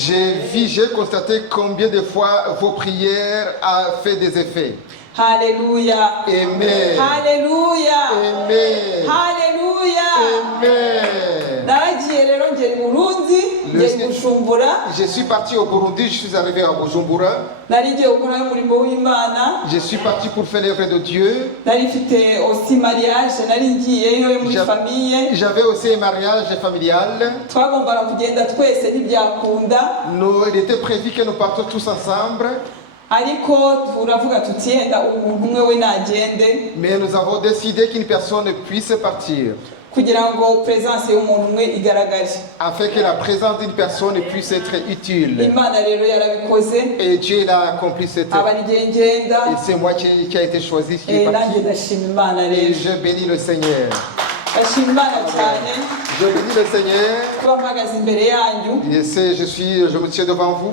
J'ai constaté combien de fois vos prières ont fait des effets. Hallelujah. Amen. Hallelujah. Amen. Hallelujah. Amen. Naragiye rero ngera i Burundi ngera i Bujumbura. Je suis parti au Burundi, je suis arrivé à Bujumbura. Nari ngiye gukora umurimo w'Imana. Je suis parti pour faire l'œuvre de Dieu. Nari mfite aussi mariage, nari ngiyeyo muri famille. J'avais aussi un mariage familial. Twagombaga kugenda twese ntibyakunda. Il était prévu que nous partons tous ensemble. Ariko turavuga tuti yenda umuntu umwe we nagende. Mais nous avons décidé qu'une personne puisse partir. Kugira ngo presence y'umuntu umwe igaragare. Afin que la présence d'une personne puisse être utile. Imana rero yarabikoze. Et Dieu a accompli cette œuvre. Et c'est moi qui a été choisi, qui est parti. Et je bénis le Seigneur. Je bénis le Seigneur. Je me tiens devant vous.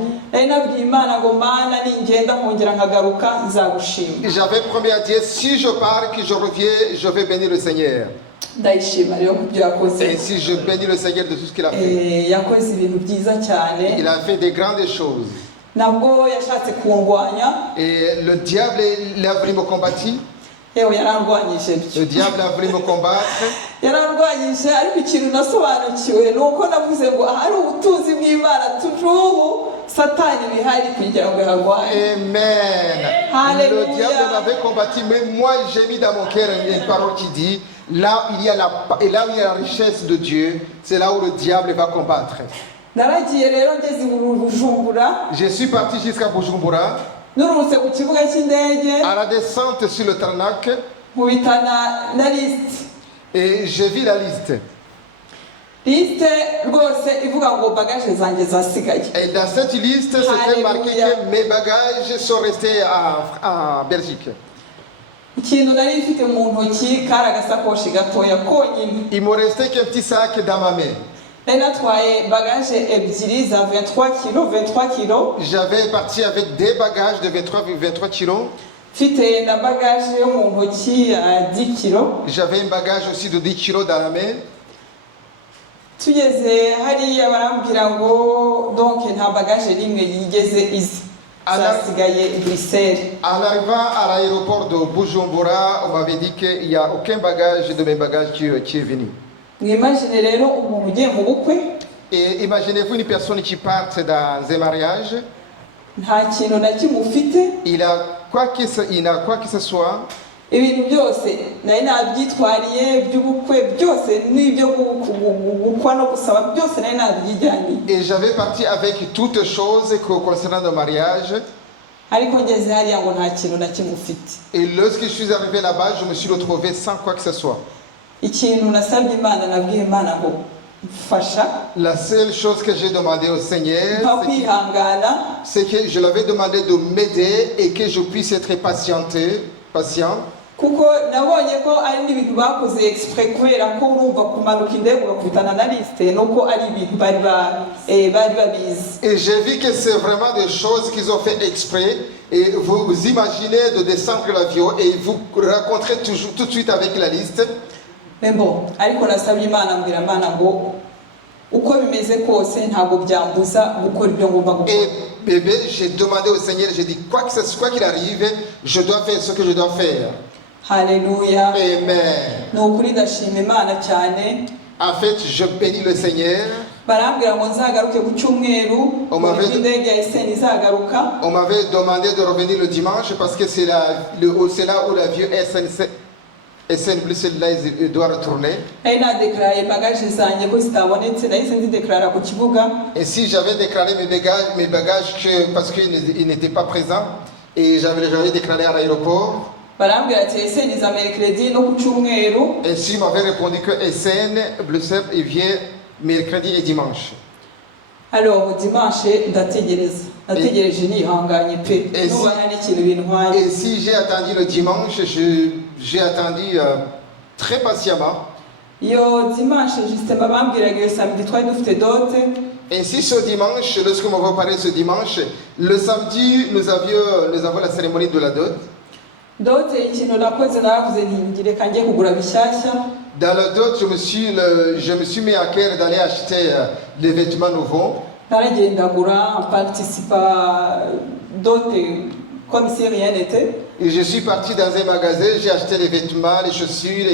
J'avais promis à Dieu, si je pars, que je reviens, je vais bénir le Seigneur. Et si je bénis le Seigneur de tout ce qu'il a fait. Il a fait des grandes choses. Et le diable, il a voulu me combattre. Le diable a voulu me combattre. Amen. Le diable m'avait combattu, mais moi j'ai mis dans mon cœur une parole qui dit, là où il y a la richesse de Dieu, c'est là où le diable va combattre. Je suis parti jusqu'à Bujumbura. À la descente sur le tarmac, et j'ai vu la liste. Et dans cette liste, c'était marqué que mes bagages sont restés en Belgique. Il me restait qu'un petit sac dans ma main. J'avais parti avec des bagages de 23 kilos. J'avais un bagage aussi de 10 kilos dans la main. En arrivant à l'aéroport de Bujumbura, on m'avait dit qu'il n'y a aucun bagage de mes bagages qui est venu. Et imaginez-vous une personne qui part dans un mariage. Il a quoi que ce soit. Et j'avais parti avec toutes choses concernant le mariage. Et lorsque je suis arrivé là-bas, je me suis retrouvé sans quoi que ce soit. La seule chose que j'ai demandé au Seigneur, c'est que je l'avais demandé de m'aider et que je puisse être patient. Et j'ai vu que c'est vraiment des choses qu'ils ont fait exprès. Et vous imaginez de descendre l'avion et vous rencontrez toujours tout de suite avec la liste. Mais bon, et bébé, j'ai demandé au Seigneur, j'ai dit quoi qu'il arrive, je dois faire ce que je dois faire. Alléluia. Amen. En fait, je bénis le Seigneur. On m'avait demandé de revenir le dimanche parce que c'est là où l'avion SN plus là il doit retourner. Et si j'avais déclaré mes bagages parce qu'ils n'étaient pas présents et j'avais déclaré à l'aéroport. Et si m'avait répondu que SN Bruxelles il vient mercredi et dimanche. Alors dimanche et si j'ai attendu le dimanche, j'ai attendu très patiemment. Et si ce dimanche, lorsque nous avons parlé ce dimanche, le samedi, nous avons la cérémonie de la dot. Dans le dot, je me suis mis à cœur d'aller acheter des vêtements nouveaux. naragendagura participa d'autres comme si rien n'était. Et je suis parti dans un magasin, j'ai acheté les vêtements, les chaussures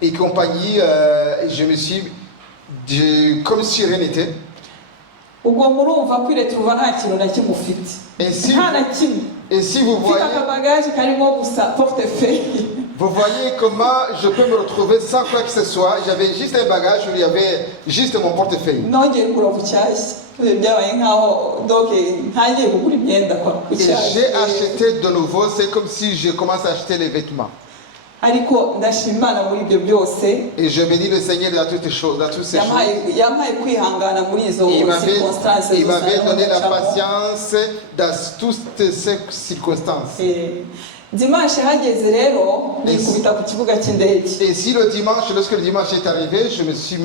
et compagnie, et je me suis comme si rien n'était. Ubwo murumva kwiretrouva nta kintu na kimwe ufite. Nta na kimwe. Et si vous voyez, vous voyez comment je peux me retrouver sans quoi que ce soit. J'avais juste un bagage où il y avait juste mon portefeuille. Et j'ai acheté de nouveau, c'est comme si je commence à acheter les vêtements. Et je bénis le Seigneur dans toutes ces choses, dans toutes ces choses. Il m'avait donné la patience dans toutes ces circonstances. Et si le dimanche, lorsque le dimanche est arrivé, je me suis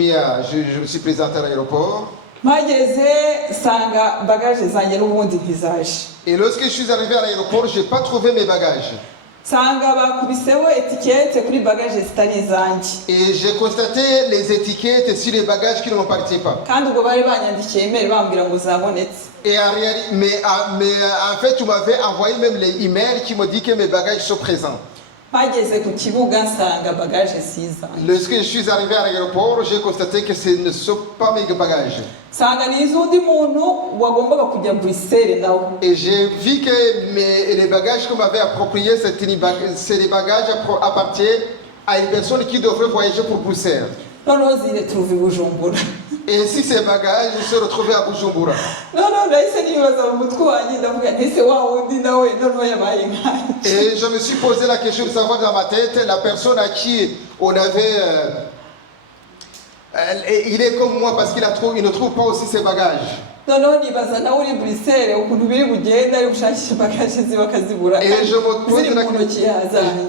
présenté à l'aéroport. Et lorsque je suis arrivé à l'aéroport, je n'ai pas trouvé mes bagages. Et j'ai constaté les étiquettes sur les bagages qui ne m'appartiennent pas. Et en fait, tu m'avais envoyé même les emails qui me disent que mes bagages sont présents. Lorsque je suis arrivé à l'aéroport, j'ai constaté que ce ne sont pas mes bagages. Et j'ai vu que les bagages qu'on m'avait appropriés, c'est des bagages appartiennent à une personne qui devrait voyager pour Bruxelles. Et si ces bagages se retrouvaient à Bujumbura. Et je me suis posé la question de savoir dans ma tête, la personne à qui on avait... il est comme moi parce qu'il ne trouve pas aussi ses bagages. Et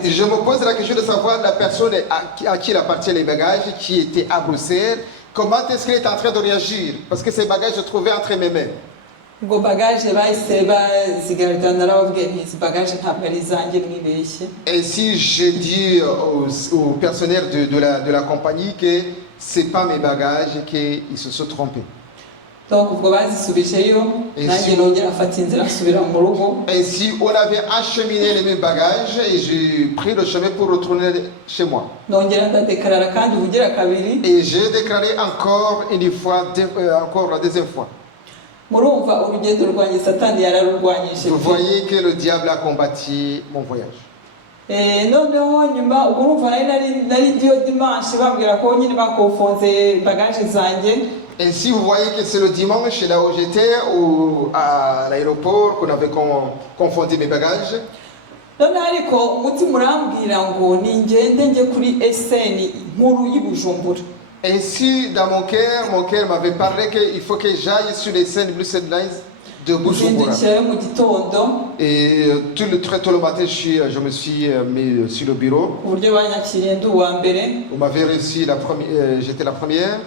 je me pose la question de savoir la personne à qui il appartient les bagages, qui était à Bruxelles. Comment est-ce qu'il est en train de réagir? Parce que ces bagages se trouvaient entre mes mains. Et si je dis au personnel de la compagnie que ce n'est pas mes bagages et qu'ils se sont trompés. Et si on avait acheminé les mêmes bagages et j'ai pris le chemin pour retourner chez moi. Et j'ai déclaré encore une fois, encore la deuxième fois. Vous voyez que le diable a combattu mon voyage. Et si vous voyez que c'est le dimanche, là où j'étais, ou à l'aéroport, qu'on avait confondu mes bagages. Et si dans mon cœur m'avait parlé qu'il faut que j'aille sur les scènes Bruxelles Lines de Bujumbura. Et très tôt le matin, je me suis mis sur le bureau. Vous m'avez reçu, j'étais la première.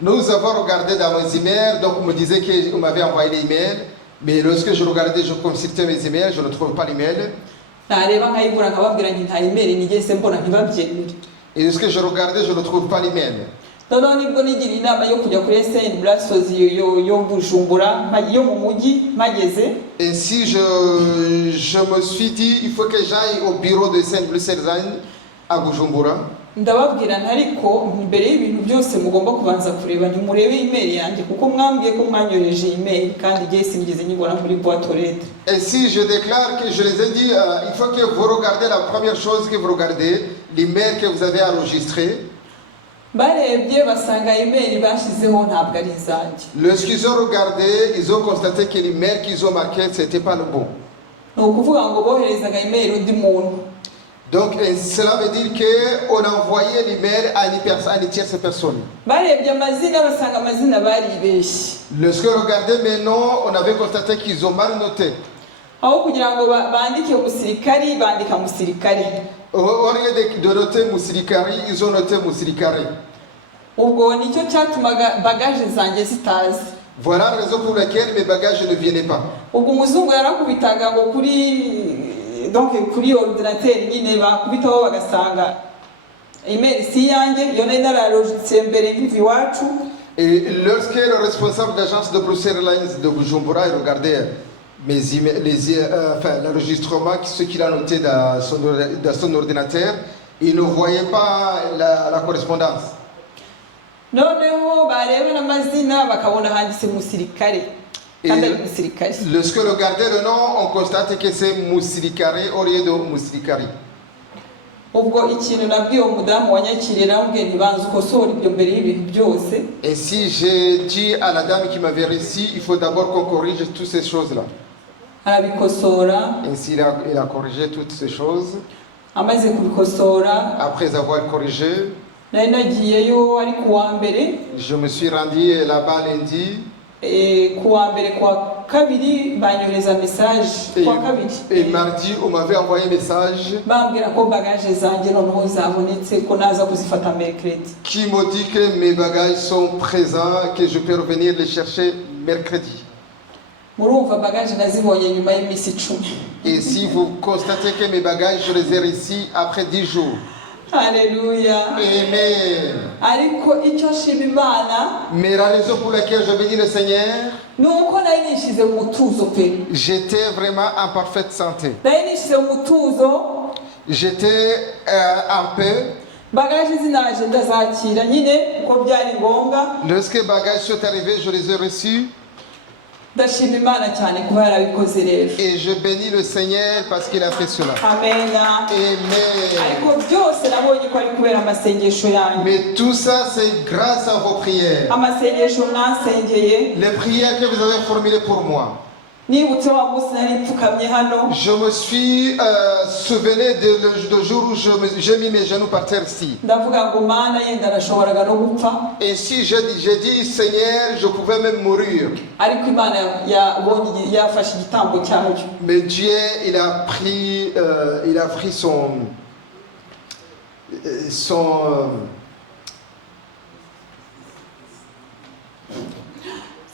Nous avons regardé dans mes emails, donc on me disait qu'on m'avait envoyé les emails, mais lorsque je regardais, je consultais mes emails, je ne trouve pas l'email. Et lorsque je regardais, je ne trouve pas l'email. Et si je me suis dit, il faut que j'aille au bureau de Saint-Bruxelles à Bujumbura. Et si je déclare que je les ai dit, il faut que vous regardez la première chose que vous regardez, l'email que vous avez enregistré. Lorsqu'ils ont regardé, ils ont constaté que l'email qu'ils ont marqué, ce n'était pas le bon. Donc cela veut dire qu'on a envoyé l'email à une tierce personne. Lorsque on regardait mes noms, on avait constaté qu'ils ont mal noté. Au lieu de noter Musirikari, ils ont noté Musirikari. Voilà la raison pour laquelle mes bagages ne venaient pas. donc kuri ordinateur nyine bakubitaho bagasanga email si yanjye iyo nari nararojitse mbere mbiva iwacu. Et lorsque le responsable d'agence de Bruxelles Airlines de Bujumbura regardait l'enregistrement, ce qu'il a noté dans son ordinateur, il ne voyait pas la correspondance. Noneho bareba n'amazina bakabona handitse musirikare. Lorsque on regardait le nom, on constate que c'est Musirikare au lieu de Musirikari. Et si j'ai dit à la dame qui m'avait reçu, il faut d'abord qu'on corrige toutes ces choses-là. Ainsi, il a corrigé toutes ces choses. Après avoir corrigé, je me suis rendu là-bas lundi. Et mardi, on m'avait envoyé un message qui me dit que mes bagages sont présents, que je peux revenir les chercher mercredi. Et si vous constatez que mes bagages, je les ai reçus après 10 jours. Alléluia. Amen. Mais la raison pour laquelle je bénis le Seigneur, j'étais vraiment en parfaite santé. J'étais en paix. Lorsque les bagages sont arrivés, je les ai reçus. Et je bénis le Seigneur parce qu'il a fait cela. Amen. Mais tout ça, c'est grâce à vos prières. Les prières que vous avez formulées pour moi. Je me suis souvenu du jour où j'ai mis mes genoux par terre ici. Et si j'ai dit, Seigneur, je pouvais même mourir. Mais Dieu, il a pris son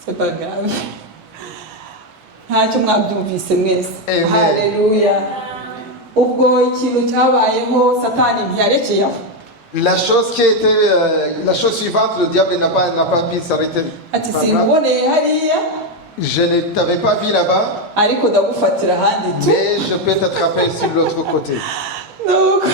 c'est pas grave. Alléluia. La chose qui était la chose suivante, le diable n'a pas pu s'arrêter. Je ne t'avais pas vu là-bas, mais je peux t'attraper sur l'autre côté. Donc,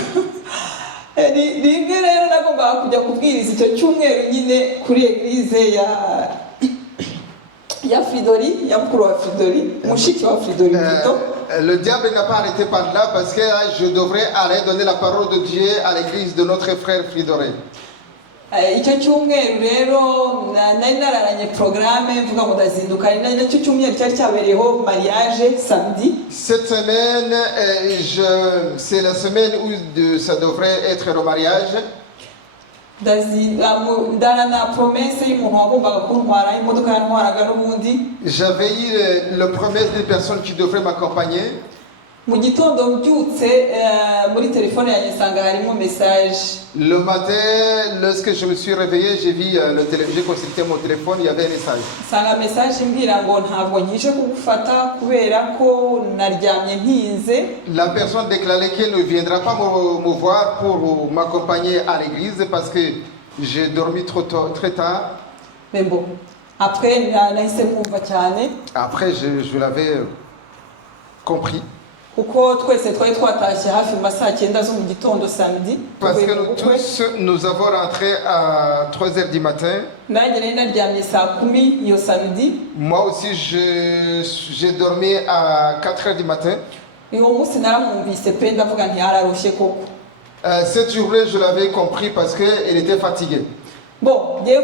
le diable n'a pas arrêté par là parce que je devrais aller donner la parole de Dieu à l'église de notre frère Fridoré. Cette semaine, c'est la semaine où ça devrait être le mariage. J'avais eu la promesse d'une personne qui devrait m'accompagner. Le matin, lorsque je me suis réveillé, j'ai vu le téléphone, j'ai consulté mon téléphone, il y avait un message. La personne déclarait qu'elle ne viendra pas me voir pour m'accompagner à l'église parce que j'ai dormi très tard. Mais bon, après je l'avais compris. Parce que nous tous, nous avons rentré à 3h du matin. Moi aussi, j'ai dormi à 4h du matin. Cette journée, je l'avais compris parce qu'elle était fatiguée. Bon, mais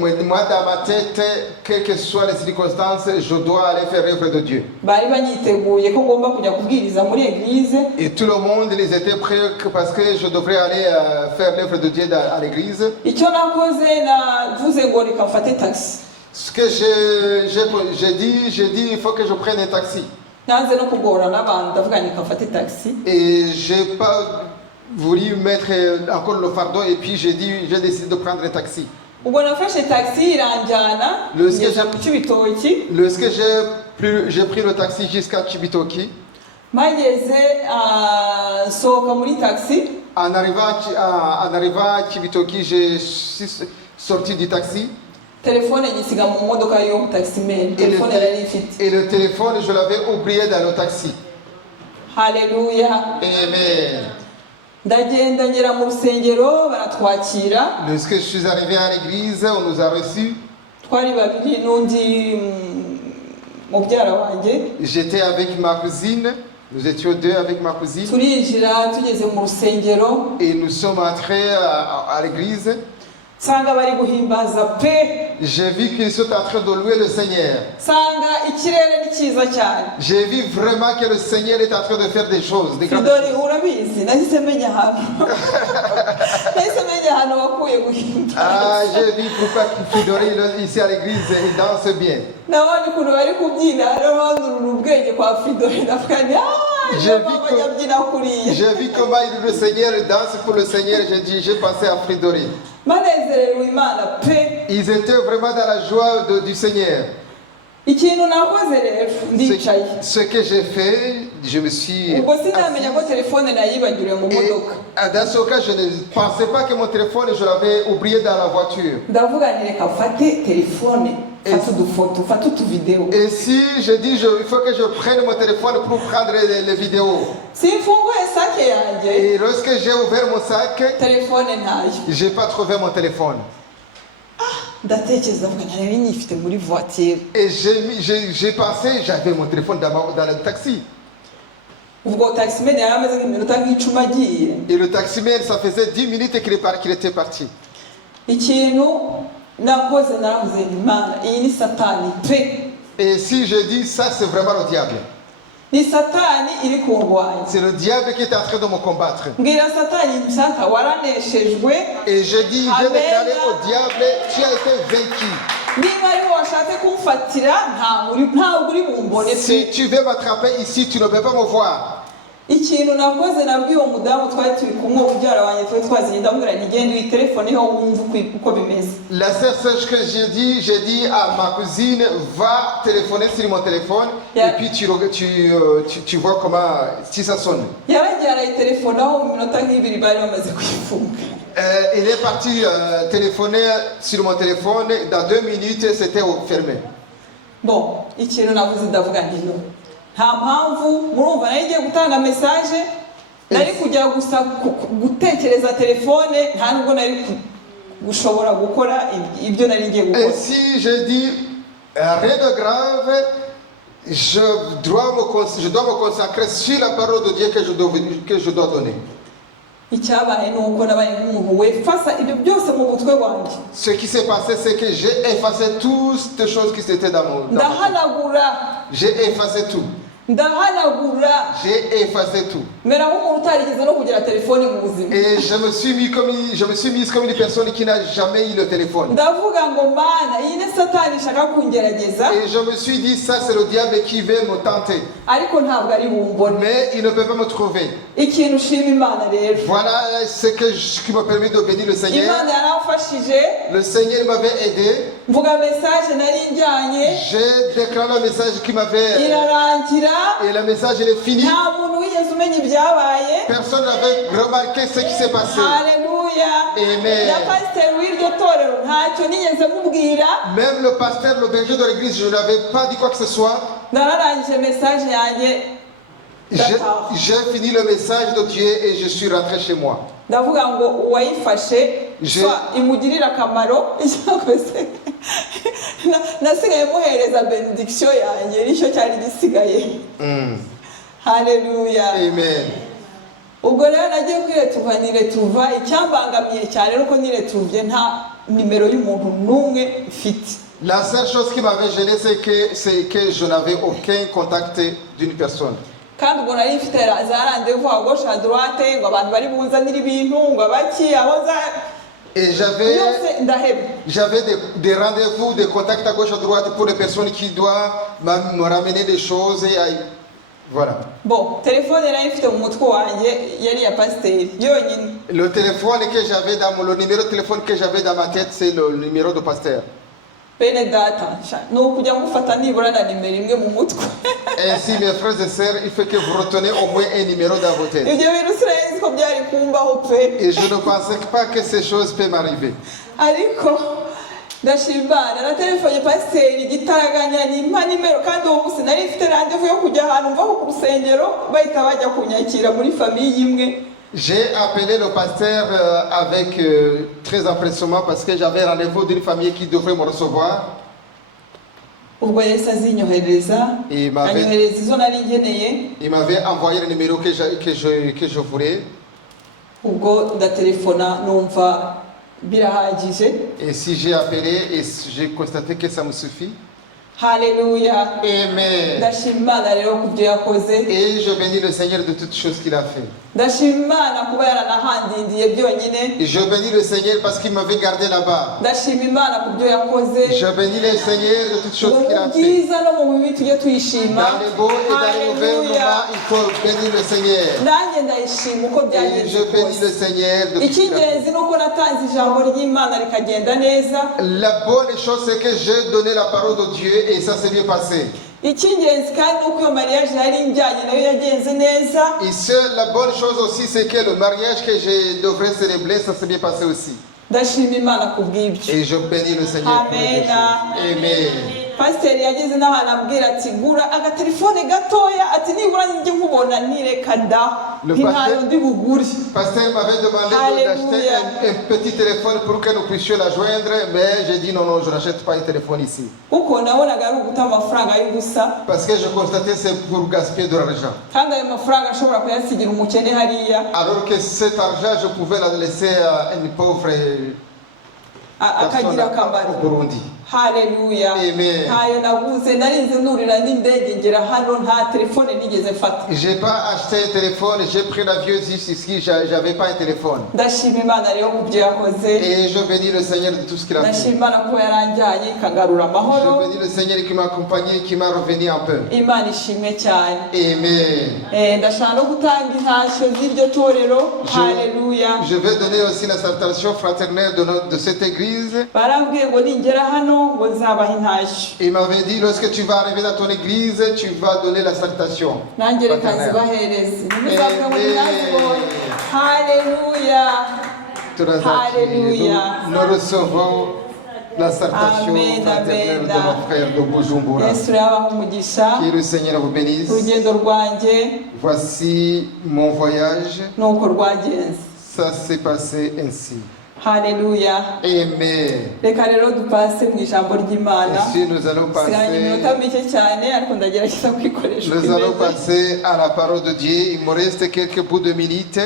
moi dans ma tête, quelles que soient les circonstances, je dois aller faire l'œuvre de Dieu. Et tout le monde les était prêts parce que je devrais aller faire l'œuvre de Dieu à l'église. Ce que j'ai dit, il faut que je prenne un taxi. Et j'ai pas voulu mettre encore le fardeau et puis j'ai décidé de prendre un taxi. Lorsque j'ai j'ai pris le taxi jusqu'à Chibitoki. Sohoka muri taxi. En arrivant à Chibitoki, je suis sorti du taxi. Et le téléphone, je l'avais oublié dans le taxi. Alléluia. Amen. Lorsque je suis arrivé à l'église, on nous a reçus. J'étais avec ma cousine. Nous étions deux avec ma cousine. Et nous sommes entrés à l'église. J'ai vu qu'ils sont en train de louer le Seigneur. J'ai vu vraiment que le Seigneur est en train de faire des choses. Des grandes choses. J'ai vu pourquoi Fridori ici à l'église, il danse bien. J'ai vu comment le Seigneur danse pour le Seigneur. J'ai pensé à Fridori. Ils étaient vraiment dans la joie du Seigneur. Ce que j'ai fait, je me suis assis. Et dans ce cas, je ne pensais pas que mon téléphone, je l'avais oublié dans la voiture. Et si je dis, il faut que je prenne mon téléphone pour prendre les vidéos. Et lorsque j'ai ouvert mon sac, je n'ai pas trouvé mon téléphone. Et j'ai pensé, j'avais mon téléphone dans le taxi. Et le taximène, ça faisait 10 minutes qu'il était parti. Et si je dis ça, c'est vraiment le diable. C'est le diable qui est en train de me combattre. Et je dis, je déclare au diable, tu as été vaincu. Si tu veux m'attraper ici, tu ne peux pas me voir. La seule chose que j'ai dit à ma cousine, va téléphoner sur mon téléphone et puis tu vois comment si ça sonne. Il est parti téléphoner sur mon téléphone, dans 2 minutes c'était fermé. Bon, nta mpamvu murumva nari ngiye gutanga message nari kujya gusa gutekereza telefone nta nubwo nari gushobora gukora ibyo nari ngiye gukora. Et si je dis rien de grave, je dois me consacrer sur la parole de Dieu que je dois donner. Ce qui s'est passé, c'est que j'ai effacé toutes les choses qui étaient dans mon j'ai effacé tout. J'ai effacé tout. Et je me suis mise comme une personne qui n'a jamais eu le téléphone. Et je me suis dit, ça c'est le diable qui veut me tenter. Mais il ne peut pas me trouver. Voilà ce qui m'a permis de bénir le Seigneur. Le Seigneur m'avait aidé. J'ai déclaré le message qui m'avait... Et le message il est fini. Personne n'avait remarqué ce qui s'est passé. Alléluia. Amen. Même le pasteur, le berger de l'église, je n'avais pas dit quoi que ce soit. J'ai fini le message de Dieu et je suis rentré chez moi. Alléluia. Amen. La seule chose qui m'avait gêné, c'est que je n'avais aucun contact d'une personne. Et j'avais des rendez-vous, des contacts à gauche à droite pour les personnes qui doivent me ramener des choses. Et voilà. Bon, téléphone le téléphone que j'avais le numéro de téléphone que j'avais dans ma tête, c'est le numéro de pasteur. bene data ni ukujya mufata nibura na nimero imwe mu mutwe. Ainsi, mes frères et sœurs, il faut que vous reteniez au moins un numéro dans vos têtes. ibyo bintu sinzi ko byari kumbaho pe. Et je ne pensais pas que ces choses peuvent m'arriver. ariko ndashimana na telefone pasiteri gitaraganya nimpa nimero kandi uwo munsi nari mfite randevu yo kujya ahantu mvaho ku rusengero bahita bajya kunyakira muri famiye imwe. J'ai appelé le pasteur avec très empressement parce que j'avais rendez-vous d'une famille qui devrait me recevoir. ubwo Yesu azinyohereza anyohereza izo nari ngeneye. Il m'avait envoyé le numéro que je voulais. ubwo ndatelefona numva birahagije. Et si j'ai appelé et j'ai constaté que ça me suffit. Hallelujah. Amen. ndashimana rero kubyo yakoze. Et je bénis le Seigneur de toutes choses qu'il a fait. ndashimana kuba yaranahandindiye byonyine. Et je bénis le Seigneur parce qu'il m'avait gardé là-bas. ndashimimana kubyo yakoze. Je bénis le Seigneur de toutes choses qu'il a fait. byiza no mu bibi tujye tuyishima. Dans les beaux et dans les mauvais moments, il faut bénir le Seigneur. nanjye ndayishima uko Et byagenze je bénis le Seigneur de toutes choses. icy'ingenzi ni uko natanze ijambo ry'Imana rikagenda neza. La bonne chose c'est que j'ai donné la parole de Dieu et ça s'est bien passé. icy'ingenzi kandi uko iyo mariage yari njyanye nayo yagenze neza. Et la bonne chose aussi c'est que le mariage que je devrais célébrer ça s'est bien passé aussi. ndashima Imana kubw'ibyo. Et je bénis le Seigneur pour les choses. Amen. pasiteri yageze n'ahantu abwira ati gura agatelefone gatoya ati nibura njye nkubona nireka da ntayo ndi bugure. Pasteur m'avait demandé d'acheter un petit téléphone pour que nous puissions la joindre, mais j'ai dit non, je n'achète pas un téléphone ici. kuko nabonaga ari uguta amafaranga y'ubusa. Parce que je constatais c'est pour gaspiller de l'argent. kandi ayo mafaranga ashobora kuyasigira umukene hariya. Alors que cet argent je pouvais la laisser à une pauvre akagira akamaro. au Burundi. Haleluya. Amen. ntayo naguze narinze nurira n'indege ngera hano nta telefone nigeze mfata. J'ai pas acheté un téléphone, j'ai pris l'avion ici, j'avais pas un téléphone. ndashima Imana rero mu byo yakoze. Et je bénis le Seigneur de tout ce qu'il a fait. ndashima Imana kuba yaranjyanye ikagarura amahoro. Je bénis le Seigneur qui m'a accompagné, qui m'a revenu un peu. Imana ishimwe cyane. Amen. ndashaka no gutanga intashyo z'iryo torero. Haleluya. Je vais donner aussi la salutation fraternelle de cette église. barambwiye ngo ningera hano ngo nzabaha intashyo. Il m'avait dit lorsque tu vas arriver dans ton église, tu vas donner la salutation. nanjye reka nzibahereze. ntimuzavuga ngo ntazibonye. Haleluya. Haleluya. Nous recevons la salutation fraternelle de mon frère de Bujumbura. Yesu yabaha umugisha. Que le Seigneur vous bénisse. urugendo rwanjye Voici mon voyage. nuko rwagenze. Ça s'est passé ainsi. Haleluya. Amen. reka rero dupase mu ijambo ry'Imana. Ici nous allons sigaranye iminota passer. mike cyane ariko ndagerageza kwikoresha uko Nous allons imeze. passer à la parole de Dieu. Il me reste quelques bouts de minutes.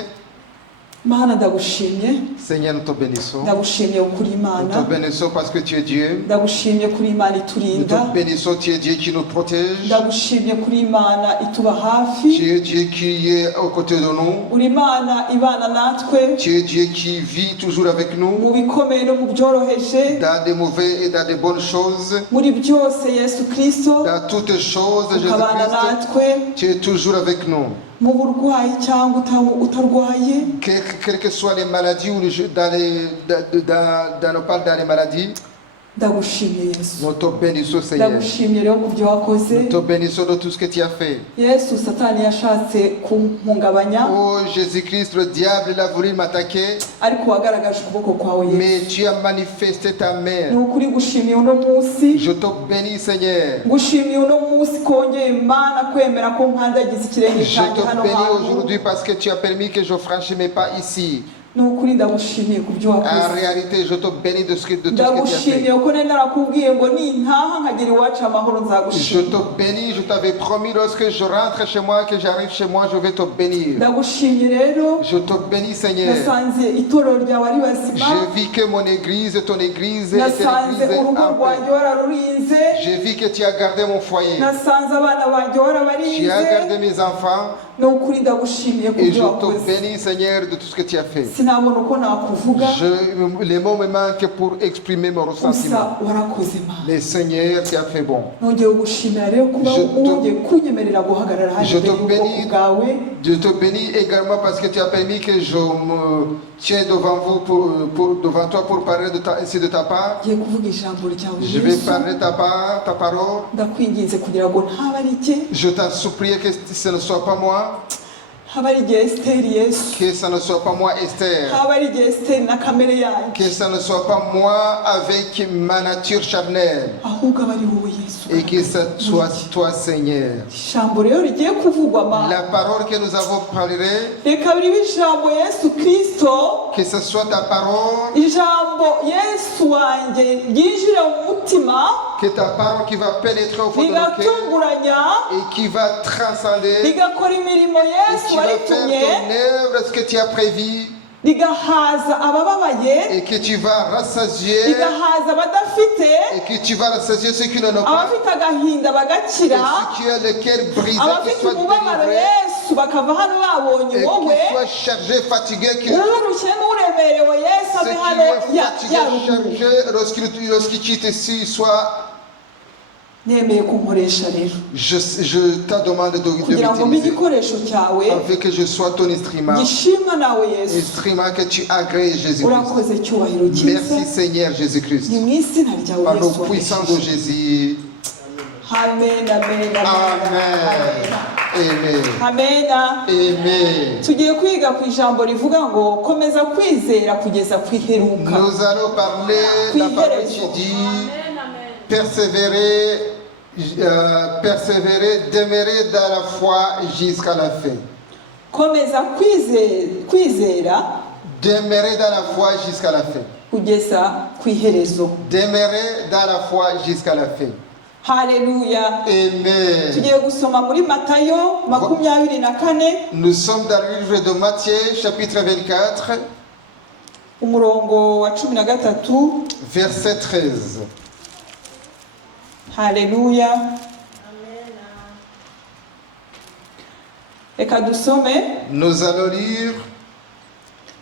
Mana ndagushimye. Seigneur, nous te bénissons. ndagushimye ukuri Nous Imana. te bénissons parce que tu es Dieu. ndagushimye kuri Imana Nous iturinda. te bénissons, tu es Dieu qui nous protège. ndagushimye kuri Imana ituba hafi. Tu es Dieu qui est aux côtés de nous. uri Imana ibana natwe Tu es Dieu qui vit toujours avec nous. mu bikomeye no mu byoroheje. Dans des mauvais et dans des bonnes choses. muri byose Yesu Kristo Dans toutes choses, ukabana Jésus-Christ, natwe. tu es toujours avec nous. mu burwayi cyangwa utarwaye. Quelles que soient les maladies ou dans les maladies, ndagushimye Yesu. nous te bénissons, Seigneur. ndagushimye rero mu byo wakoze. Nous te bénissons de tout ce que tu as fait. Yesu satani yashatse kumpungabanya Oh Jésus-Christ, le diable il a voulu m'attaquer, ariko wagaragaje ukuboko kwawe Yesu. mais tu as manifesté ta ni main. ukuri gushimiye uno munsi. Je te bénis, Seigneur. ngushimiye uno munsi kongeye Imana kwemera ko nkandagiza ikirenge Je cyanjye te hano bénis hantu. aujourd'hui parce que tu as permis que je franchisse mes pas ici. ni ukuri ndagushimiye ku byo En wakoze. réalité, je te bénis de tout ce que tu as ndagushimiye fait. kuko nari narakubwiye ngo nintaha nkagira iwacu amahoro Je nzagushimira. te bénis, je t'avais promis lorsque je rentre chez moi, que j'arrive chez moi, je vais te bénir. ndagushimye rero. Je te bénis, Seigneur. nasanze itorero ryawe ari bazima. J'ai vu que mon église, ton église, était nasanze l'église urugo en rwanjye paix. wararurinze. J'ai vu que tu as gardé mon foyer. nasanze abana banjye Tu as warabarinze. gardé mes enfants. Et je te bénis, Seigneur, de tout ce que tu as fait. Les mots me manquent pour exprimer mon ressentiment. Mais Seigneur, tu as fait bon. Je te bénis également parce que tu as permis que je me tienne devant vous, devant toi pour parler ici de ta part. Je vais parler ta parole. Je t'en supplie que ce ne soit pas moi. Que ça ne soit pas moi Esther. Que ça ne soit pas moi avec ma nature charnelle. Et que ça soit toi Seigneur. La parole que nous avons parlé, que ce soit ta parole, que ta parole qui va pénétrer au fond de nos cœurs et qui va transcender, et qui va faire ton œuvre, ce que tu as prévu, et que tu vas rassasier, et que tu vas rassasier ceux qui n'en ont pas, et ceux qui ont le cœur brisé, qui soient délivrés, et qui soient chargés, fatigués, ceux qui sont fatigués, chargés, lorsqu'ils quittent ici, soient... Je te demande de m'utiliser afin que je sois ton instrument que tu agrées, Jésus-Christ. Merci Seigneur Jésus-Christ. Par le puissant de Jésus. Amen, amen, amen. Amen. Amen. Amen. Tugiye kwiga ku ijambo rivuga ngo komeza kwizera kugeza kwiheruka. Nous allons parler la parole qui dit persévérer, demeurer dans la foi jusqu'à la fin. Komeza kwizera, demeurer dans la foi jusqu'à la fin. Kugeza kwiherezo. Demeurer dans la foi jusqu'à la fin. Hallelujah. Amen. Tugiye gusoma muri Matayo 24. Nous sommes dans le livre de Matthieu chapitre 24. Umurongo wa 13. Verset 13. Hallelujah. Eka dusome. Nous allons lire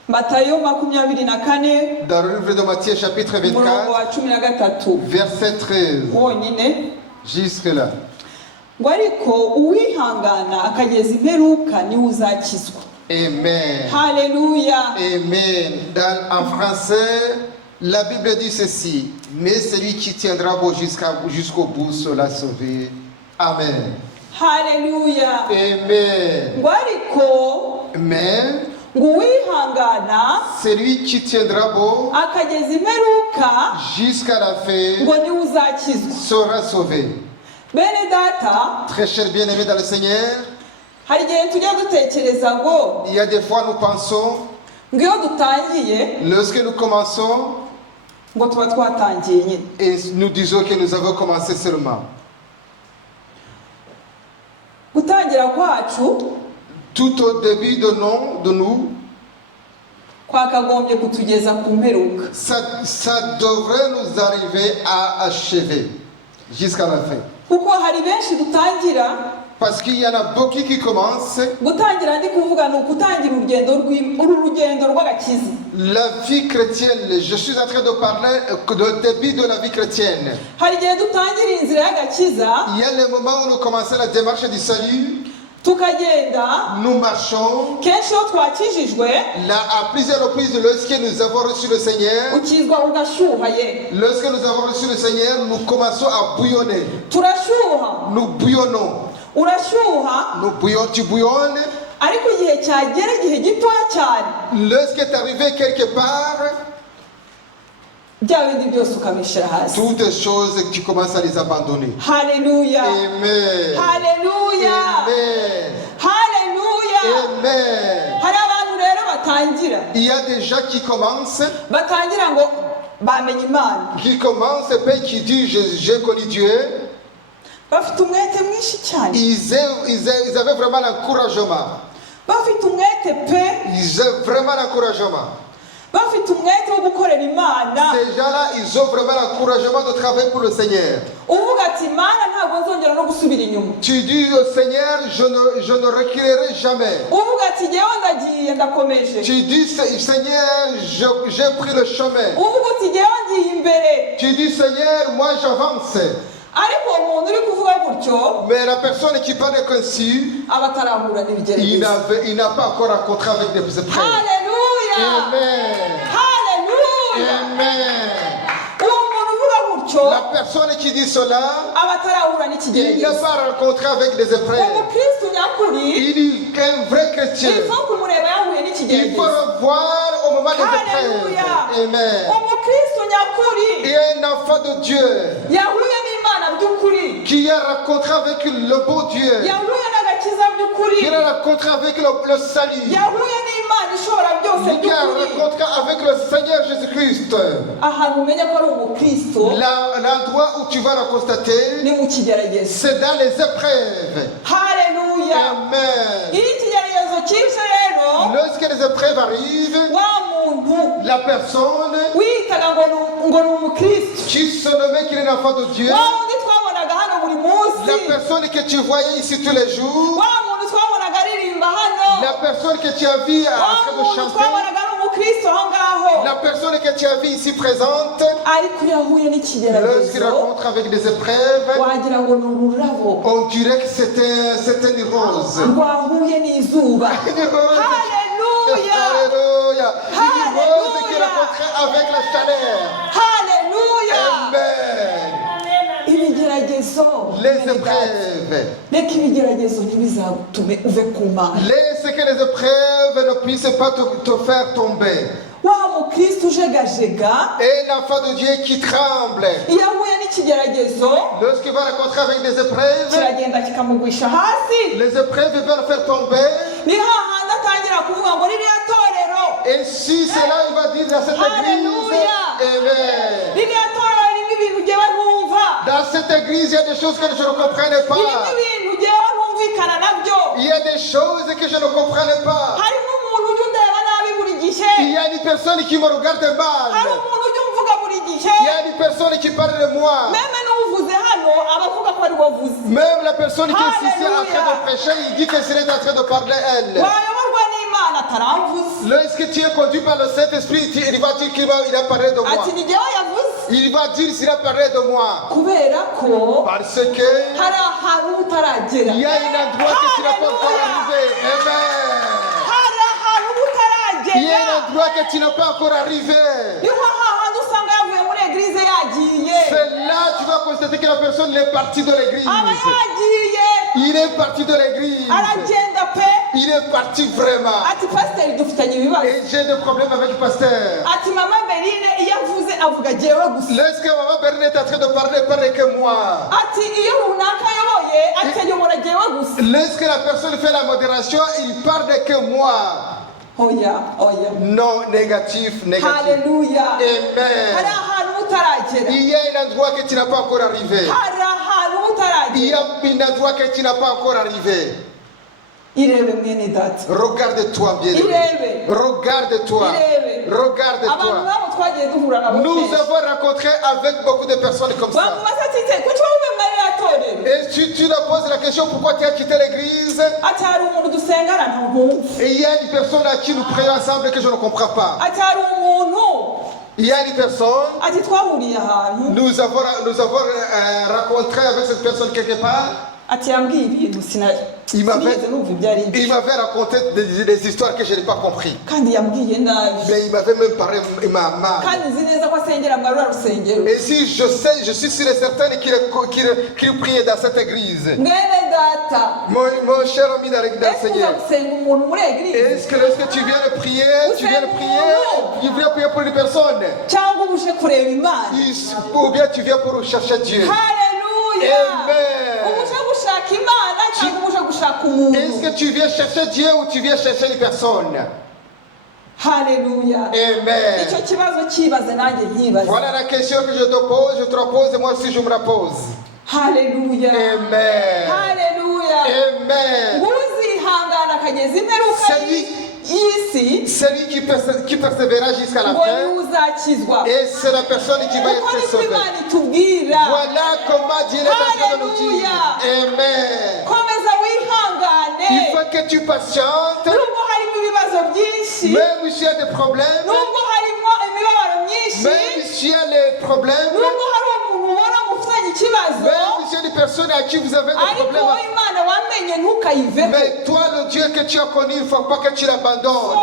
Matayo 24. Dans le livre de Matthieu chapitre 24. Verset 13. Jusque là. Ngo ariko uwihangana akageza imperuka niwe uzakizwa. Amen. Hallelujah. Amen. En français, la Bible dit ceci: mais celui qui tiendra bon jusqu'au bout sera sauvé. Amen. Hallelujah. Amen. Ngo ariko mais uwihangana celui qui tiendra bon akageza imperuka jusqu'à la fin ngo niwe uzakizwa sera sauvé. Bene data, très cher bien-aimé dans le Seigneur, hari igihe tujya dutekereza ngo il y a des fois nous pensons ngo iyo dutangiye lorsque nous commençons ngo tuba twatangiye nyine et nous disons que nous avons commencé seulement. Gutangira kwacu tout au début de nous kwakagombye kutugeza ku mperuka. Ça devrait nous arriver à achever jusqu'à la fin. Kuko hari benshi dutangira, parce qu'il y en a beaucoup qui commencent. Gutangira ndi kuvuga ni ukutangira urugendo rw'agakiza. La vie chrétienne, je suis en train de parler du début de la vie chrétienne. Hari igihe dutangira inzira y'agakiza. Il y a le moment où nous commençons la démarche du salut. Tukagenda, nous marchons. Kenshi iyo twakijijwe, là à plusieurs reprises lorsque nous avons reçu le Seigneur. Ukizwa ugashyuha ye. Lorsque nous avons reçu le Seigneur, nous commençons à bouillonner. Turashyuha. Nous bouillonnons. Urashyuha. Nous bouillonnons, tu bouillonnes. Ariko igihe cyagera igihe gitoya cyane. Lorsque tu es arrivé quelque part, toutes les choses que tu commences à les abandonner. Hallelujah. Amen. Hallelujah. Amen. Hallelujah. Amen. Hari abantu rero batangira. Il y a des gens qui commencent. Batangira ngo bamenye Imana. Qui commencent et qui disent j'ai connu Dieu. Bafite umwete mwinshi cyane. Ils avaient vraiment l'encouragement. Bafite umwete pe. Ils avaient vraiment l'encouragement. Ces gens-là, ils ont vraiment l'encouragement de travailler pour le Seigneur. Tu dis au Seigneur, je ne reculerai jamais. Tu dis, Seigneur, j'ai pris le chemin. Tu dis, Seigneur, moi j'avance. Mais la personne qui parle ainsi, il n'a pas encore rencontré avec des épreuves. Amen. Amen. La personne qui dit cela, il n'a pas rencontré avec des épreuves. Il est un vrai chrétien. Il faut le voir au moment des épreuves. Amen. Il y a un enfant de Dieu qui a rencontré avec le beau Dieu, qui a rencontré avec le salut, qui a rencontré avec le Seigneur Jésus-Christ. L'endroit où tu vas le constater, c'est dans les épreuves. Amen. Lorsque les épreuves arrivent, la personne qui se nommait qu'il est un enfant de Dieu, la personne que tu voyais ici tous les jours, la personne que tu as vue en train de chanter, la personne que tu as vue ici présente, lorsqu'il rencontre avec des épreuves, on dirait que c'était une rose. Une rose. Alléluia. Une rose qui rencontrait avec la chaleur. Amen. Les épreuves. Laisse que les épreuves ne puissent pas te faire tomber. Et l'enfant de Dieu qui tremble, lorsqu'il va rencontrer avec des épreuves, les épreuves vont le faire tomber. Et si c'est là, il va dire dans cette église, Amen. Dans cette église, il y a des choses que je ne comprenais pas. Il y a des choses que je ne comprenais pas. Il y a une personne qui me regarde mal. Il y a une personne qui parle de moi. Même la personne qui est ici en train de prêcher, il dit que serait en train de parler elle. Lorsque tu es conduit par le Saint-Esprit, il va dire qu'il a parlé de moi. Il va dire s'il a parlé de moi. Parce que il y a un endroit que tu n'as pas encore arrivé. Amen. Il y a un endroit que tu n'as pas encore arrivé. C'est là que tu vas constater que la personne est partie de l'église. Il est parti de l'église. Il est parti vraiment. Et j'ai des problèmes avec le pasteur. Lorsque maman Bernie est en train de parler que moi. Lorsque la personne fait la modération, il parle que moi. Non, négatif. Alléluia. Amen. Il y a un endroit que tu n'as pas encore arrivé. Il y a un endroit que tu n'as pas encore arrivé. Regarde-toi bien. Regarde-toi. Regarde-toi. Nous avons rencontré avec beaucoup de personnes comme ça. Et si tu leur poses la question pourquoi tu as quitté l'église, et il y a une personne à qui nous prions ensemble que je ne comprends pas. Il y a une personne, nous avons rencontré avec cette personne quelque part. Il m'avait raconté des histoires que je n'ai pas compris. Mais il m'avait même parlé, il m'a mal. Et si je suis sûr et certain qu'il priait dans cette église. Mon cher ami dans le Seigneur, est-ce que lorsque tu viens de prier, tu viens prier pour une personne, ou bien tu viens pour chercher Dieu? Amen. Est-ce que tu viens chercher Dieu ou tu viens chercher une personne? Alléluia. Amen. Voilà la question que je te pose et moi aussi je me la pose. Alléluia. Amen. Alléluia. Amen. celui qui persévérera jusqu'à la fin, et c'est la personne qui va être sauvée. Voilà comment Dieu est en train de nous dire. Amen. Il faut que tu patientes, même s'il y a des problèmes, même s'il y a des problèmes, même s'il y a des personnes à qui vous avez des problèmes. Mais toi, le Dieu que tu as connu, il ne faut pas que tu l'abandonnes.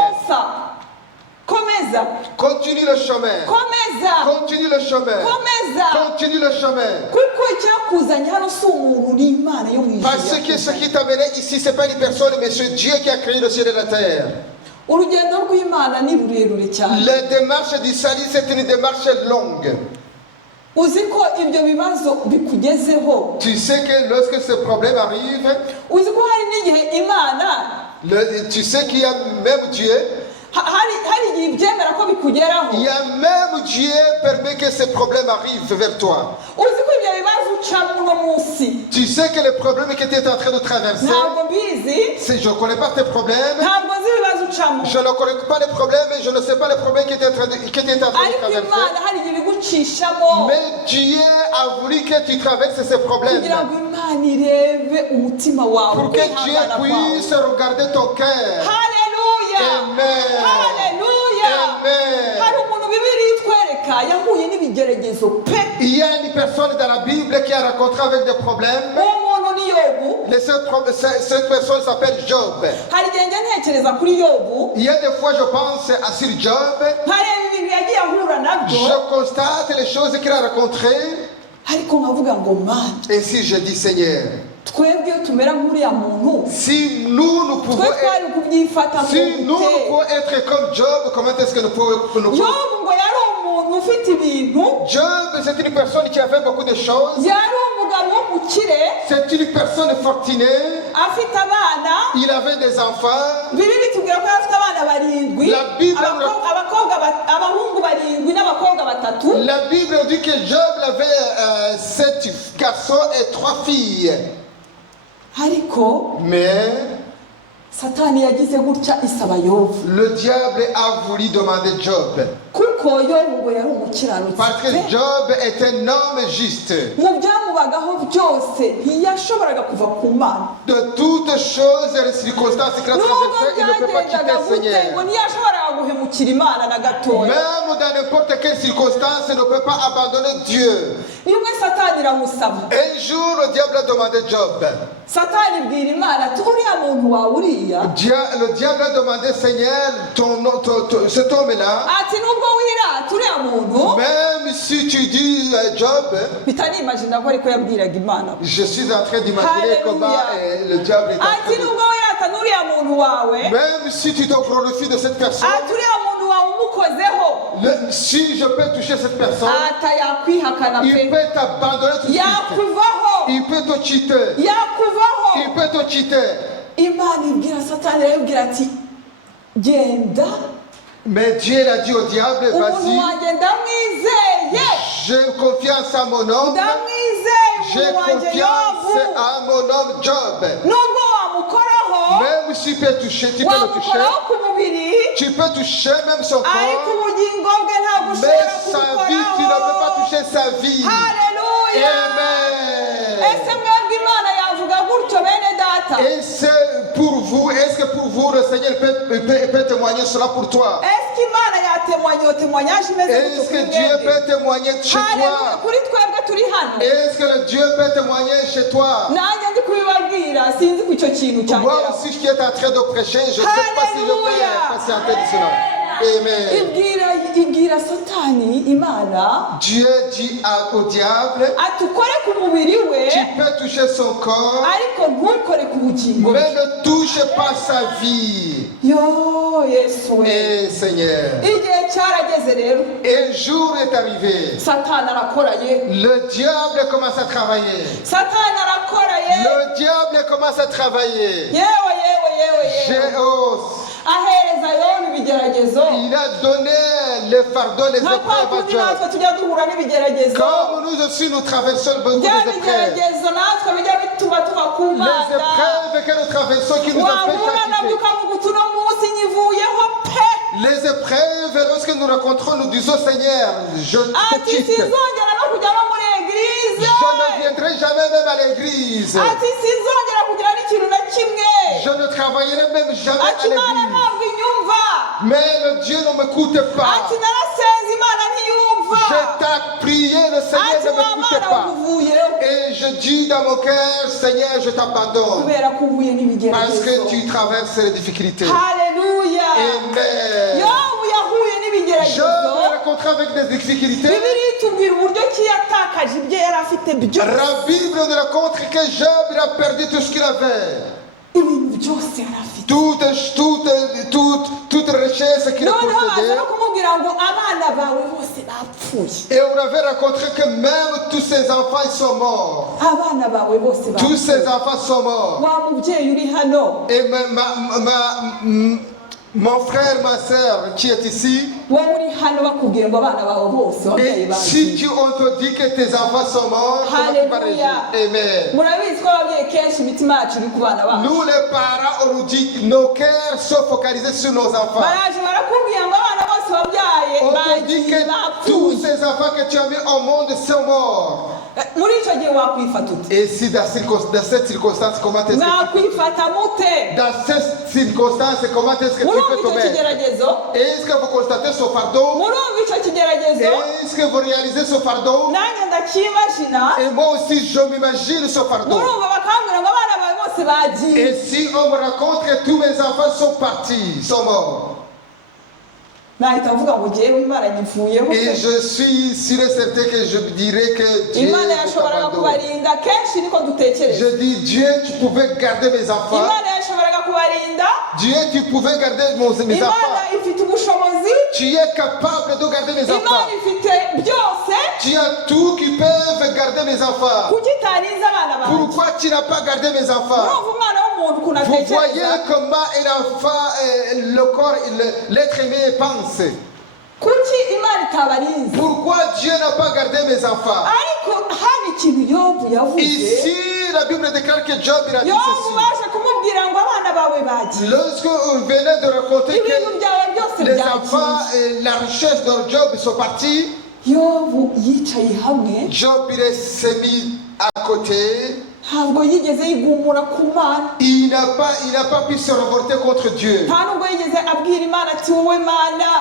Continue le chemin. Continue le chemin. Continue le chemin. Parce que ce qui t'a amené ici, ce n'est pas une personne, mais c'est Dieu qui a créé le ciel et la terre. La démarche du salut, c'est une démarche longue. Tu sais que lorsque ce problème arrive, tu sais qu'il y a même Dieu. Il y a même Dieu permet que ces problèmes arrivent vers toi. Tu sais que les problèmes que tu es en train de traverser, je ne connais pas tes problèmes, je ne connais pas les problèmes, je ne sais pas les problèmes que tu es en train de traverser. Mais Dieu a voulu que tu traverses ces problèmes pour que Dieu puisse regarder ton cœur. Amen. Il y a une personne dans la Bible qui a rencontré avec des problèmes. Cette personne s'appelle Job. Il y a des fois je pense à sur Job. Je constate les choses qu'il a rencontrées. Et si je dis Seigneur, si nous pouvons être comme Job, comment est-ce que nous pouvons Job, c'est une personne qui a fait beaucoup de choses. C'est une personne fortunée. Il avait des enfants. La Bible dit que Job avait 7 garçons et 3 filles. Mais le diable a voulu demander Job. Parce que Job est un homme juste. De toutes choses et les circonstances qu'il a traversées, il ne peut pas quitter le Seigneur. Même dans n'importe quelle circonstance, il ne peut pas abandonner Dieu. Un jour, le diable a demandé Job. Le diable a demandé, Seigneur, cet homme-là, même si tu dis Job, je suis en train d'imaginer comment le diable est en train de... Même si tu te glorifies de cette personne, si je peux toucher cette personne, il peut t'abandonner tout de suite. Il peut te cheater. Il peut te cheater. Mais Dieu l'a dit au diable, vas-y, j'ai confiance à mon homme, j'ai confiance à mon homme Job. Même si tu peux toucher, tu peux le toucher, tu peux toucher même son corps, mais sa vie, tu ne peux pas toucher sa vie. Amen. Et c'est pour vous, est-ce que pour vous le Seigneur peut témoigner cela pour toi? Est-ce que Dieu peut témoigner chez toi? Est-ce que le Dieu peut témoigner chez toi? Moi aussi qui est en train de prêcher, je ne sais pas si je peux patienter de cela. Amen. Dieu dit au diable, tu peux toucher son corps, mais ne touche pas sa vie. Et Seigneur, un jour est arrivé, le diable commence à travailler. Le diable commence à travailler. Il a donné les fardeaux, les épreuves à Job. Comme nous aussi nous traversons beaucoup d'épreuves. Les épreuves que nous traversons qui nous empêchent à quitter. nous rencontrons, nous disons Seigneur, je te quitte. Je ne viendrai jamais même à l'église. Je ne travaillerai même jamais à l'église. Mais le Dieu ne m'écoute pas. Je t'ai prié, le Seigneur ne m'écoute pas. Et je dis dans mon cœur, Seigneur, je t'abandonne. Parce que tu traverses les difficultés. Alléluia. Amen. Je me rencontre avec des difficultés. La Bible nous raconte que Job a perdu tout ce qu'il avait. Toute richesse qu'il possédait. Et on avait rencontré que même tous ses enfants ils sont morts. Tous ses enfants sont morts. Et mon frère, ma soeur qui est ici, et si on te dit que tes enfants sont morts, comment tu vas réagir? Amen. Nous les parents, on nous dit nos cœurs sont focalisés sur nos enfants. On te dit que tous ces enfants que tu as mis au monde sont morts. Et si dans cette circonstance, comment est-ce que dans cette circonstance, comment est-ce que tu peux te mettre? Est-ce que vous constatez ce fardeau? Est-ce que vous réalisez ce fardeau? Et moi aussi, je m'imagine ce fardeau. Et si on me raconte que tous mes enfants sont partis, sont morts, et je suis sûr et certain que je dirais que Dieu t'abandonne. Je dis, Dieu, tu pouvais garder mes enfants. Dieu, tu pouvais garder mes enfants. Tu es capable de garder mes enfants. Tu as tout qui peut garder mes enfants. Pourquoi tu n'as pas gardé mes enfants? Vous voyez comment un enfant, le corps, l'être aimé pense. Pourquoi Dieu n'a pas gardé mes enfants? Ici, la Bible déclare que Job a dit ceci. Lorsque on venait de raconter que les enfants et la richesse de Job sont partis, Job s'est mis à côté. Il n'a pas pu se revolter contre Dieu.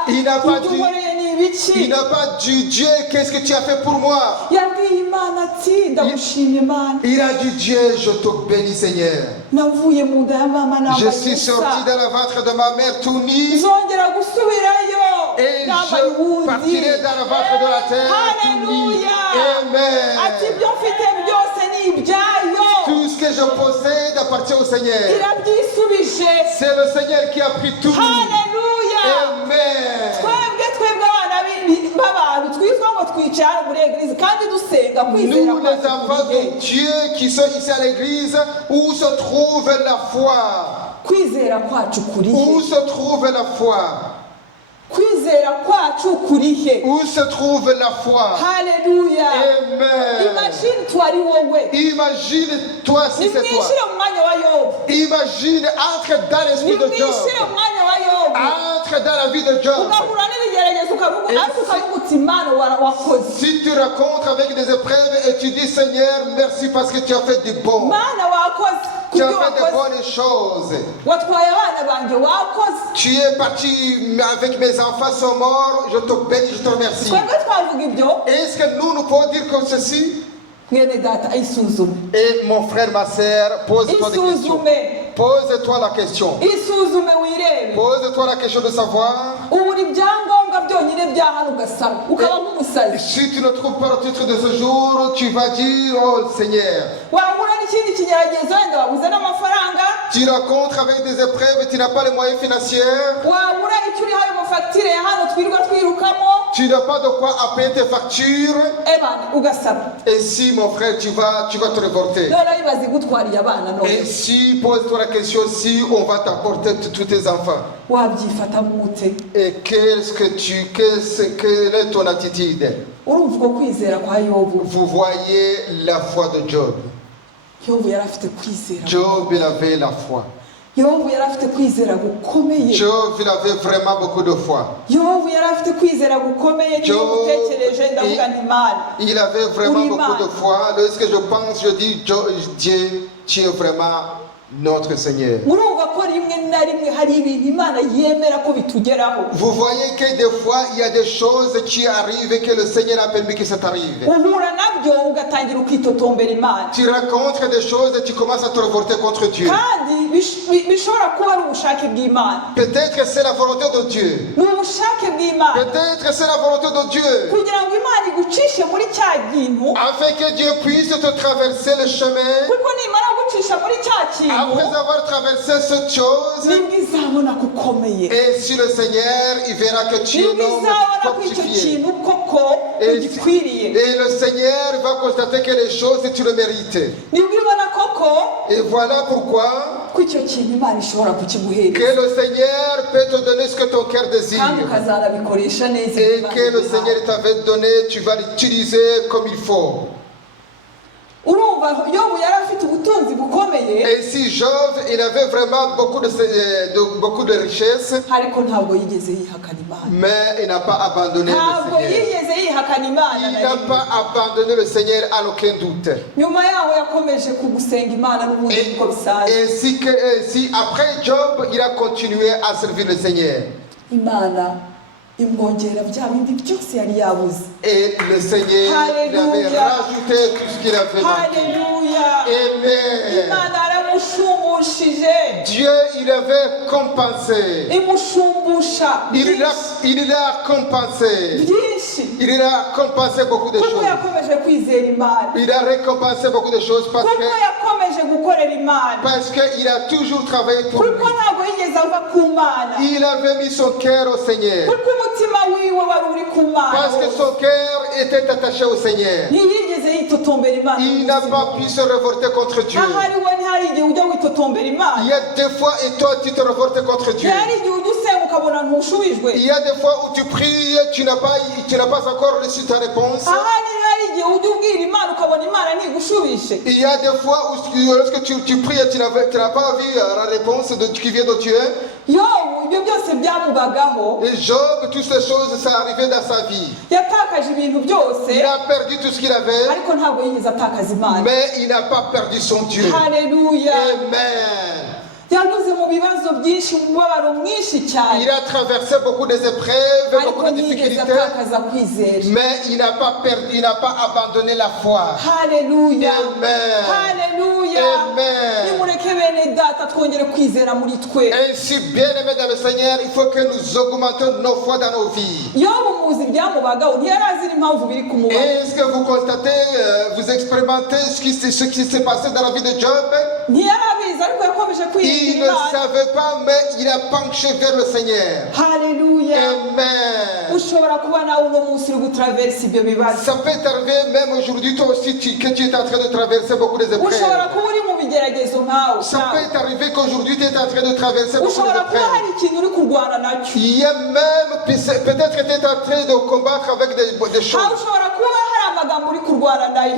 Il n'a pas dit Dieu, qu'est-ce que tu as fait pour moi? Il a dit Dieu, je te bénis Seigneur. Je suis sorti de la ventre de ma mère tout nu. Et je partirai dans la ventre de la terre tout nu. Amen. Tout ce que je possède appartient au Seigneur. C'est le Seigneur qui a pris tout. Alléluia. Amen. Nous les enfants de Dieu qui sont ici à l'église, où se trouve la foi? Où se trouve la foi? Où se trouve la foi? Alléluia. Amen. Imagine toi si c'est toi. Imagine, entre dans l'esprit de Job. Entre dans la vie de Job. Si tu rencontres avec des épreuves et tu dis Seigneur, merci parce que tu as fait du bon. Tu as fait de bonnes choses. Tu es parti avec mes enfants sont morts. Je te bénis, je te remercie. Est-ce que nous pouvons dire comme ceci? Et mon frère, ma soeur, pose-toi des questions. Pose-toi la question. Pose-toi la question de savoir. Si tu ne trouves pas le titre de ce jour, tu vas dire, oh Seigneur. Tu rencontres avec des épreuves et tu n'as pas les moyens financiers. Tu n'as pas de quoi payer tes factures. Et si mon frère, tu vas te révolter. Et si, pose-toi la question, si on va t'apporter tous tes enfants. Et quelle est ton attitude? Vous voyez la foi de Job. Job, il avait la foi. Yobu yari afite kwizera gukomeye. Job, il avait vraiment beaucoup de foi. Yobu yari afite kwizera gukomeye niyo gutekereje ndavuga nti Imana. Il avait vraiment beaucoup de foi. Lorsque je pense, je dis Dieu, tu es vraiment notre Seigneur. Vous voyez que des fois il y a des choses qui arrivent et que le Seigneur a permis que ça t'arrive. Tu rencontres des choses et tu commences à te révolter contre Dieu. Peut-être que c'est la volonté de Dieu. Peut-être que c'est la volonté de Dieu. Afin que Dieu puisse te traverser le chemin. Après avoir traversé cette chose, et si le Seigneur, il verra que tu es un homme fortifié. Et le Seigneur va constater que les choses, tu le mérites. Et voilà pourquoi que le Seigneur peut te donner ce que ton cœur désire. Et que le Seigneur t'avait donné, tu vas l'utiliser comme il faut. Et si Job, il avait vraiment beaucoup de richesses, mais il n'a pas abandonné le Seigneur. Il n'a pas abandonné le Seigneur à aucun doute. Et si après Job, il a continué à servir le Seigneur. Et le Seigneur il avait rajouté tout ce qu'il avait manqué. Amen. Dieu, il avait compensé. Il l'a compensé. Il a compensé beaucoup de choses. Il a récompensé beaucoup de choses parce qu'il a toujours travaillé pour lui. Il avait mis son cœur au Seigneur. Parce que son cœur était attaché au Seigneur. Il n'a pas pu se révolter contre Dieu. Il y a des fois et toi tu te révoltes contre Dieu. Il y a des fois où tu pries, tu n'as pas encore reçu ta réponse. Il y a des fois où lorsque tu pries et tu n'as pas vu la réponse qui vient de Dieu. Et Job, toutes ces choses, ça arrivait dans sa vie. Il a perdu tout ce qu'il avait, mais il n'a pas perdu son Dieu. Alléluia. Amen. Il a traversé beaucoup d'épreuves, beaucoup de difficultés, mais il n'a pas perdu, il n'a pas abandonné la foi. Alléluia. Amen. Alléluia. Amen. Ainsi, bien aimé dans le Seigneur, il faut que nous augmentions nos foi dans nos vies. Est-ce que vous constatez, vous expérimentez ce qui s'est passé dans la vie de Job? Il ne savait pas, mais il a penché vers le Seigneur. Alléluia. Amen. Ça peut t'arriver même aujourd'hui, toi aussi, que tu es en train de traverser beaucoup d'épreuves. Ça peut t'arriver qu'aujourd'hui, tu es en train de traverser beaucoup d'épreuves. Il y a même, peut-être que tu es en train de combattre avec des choses.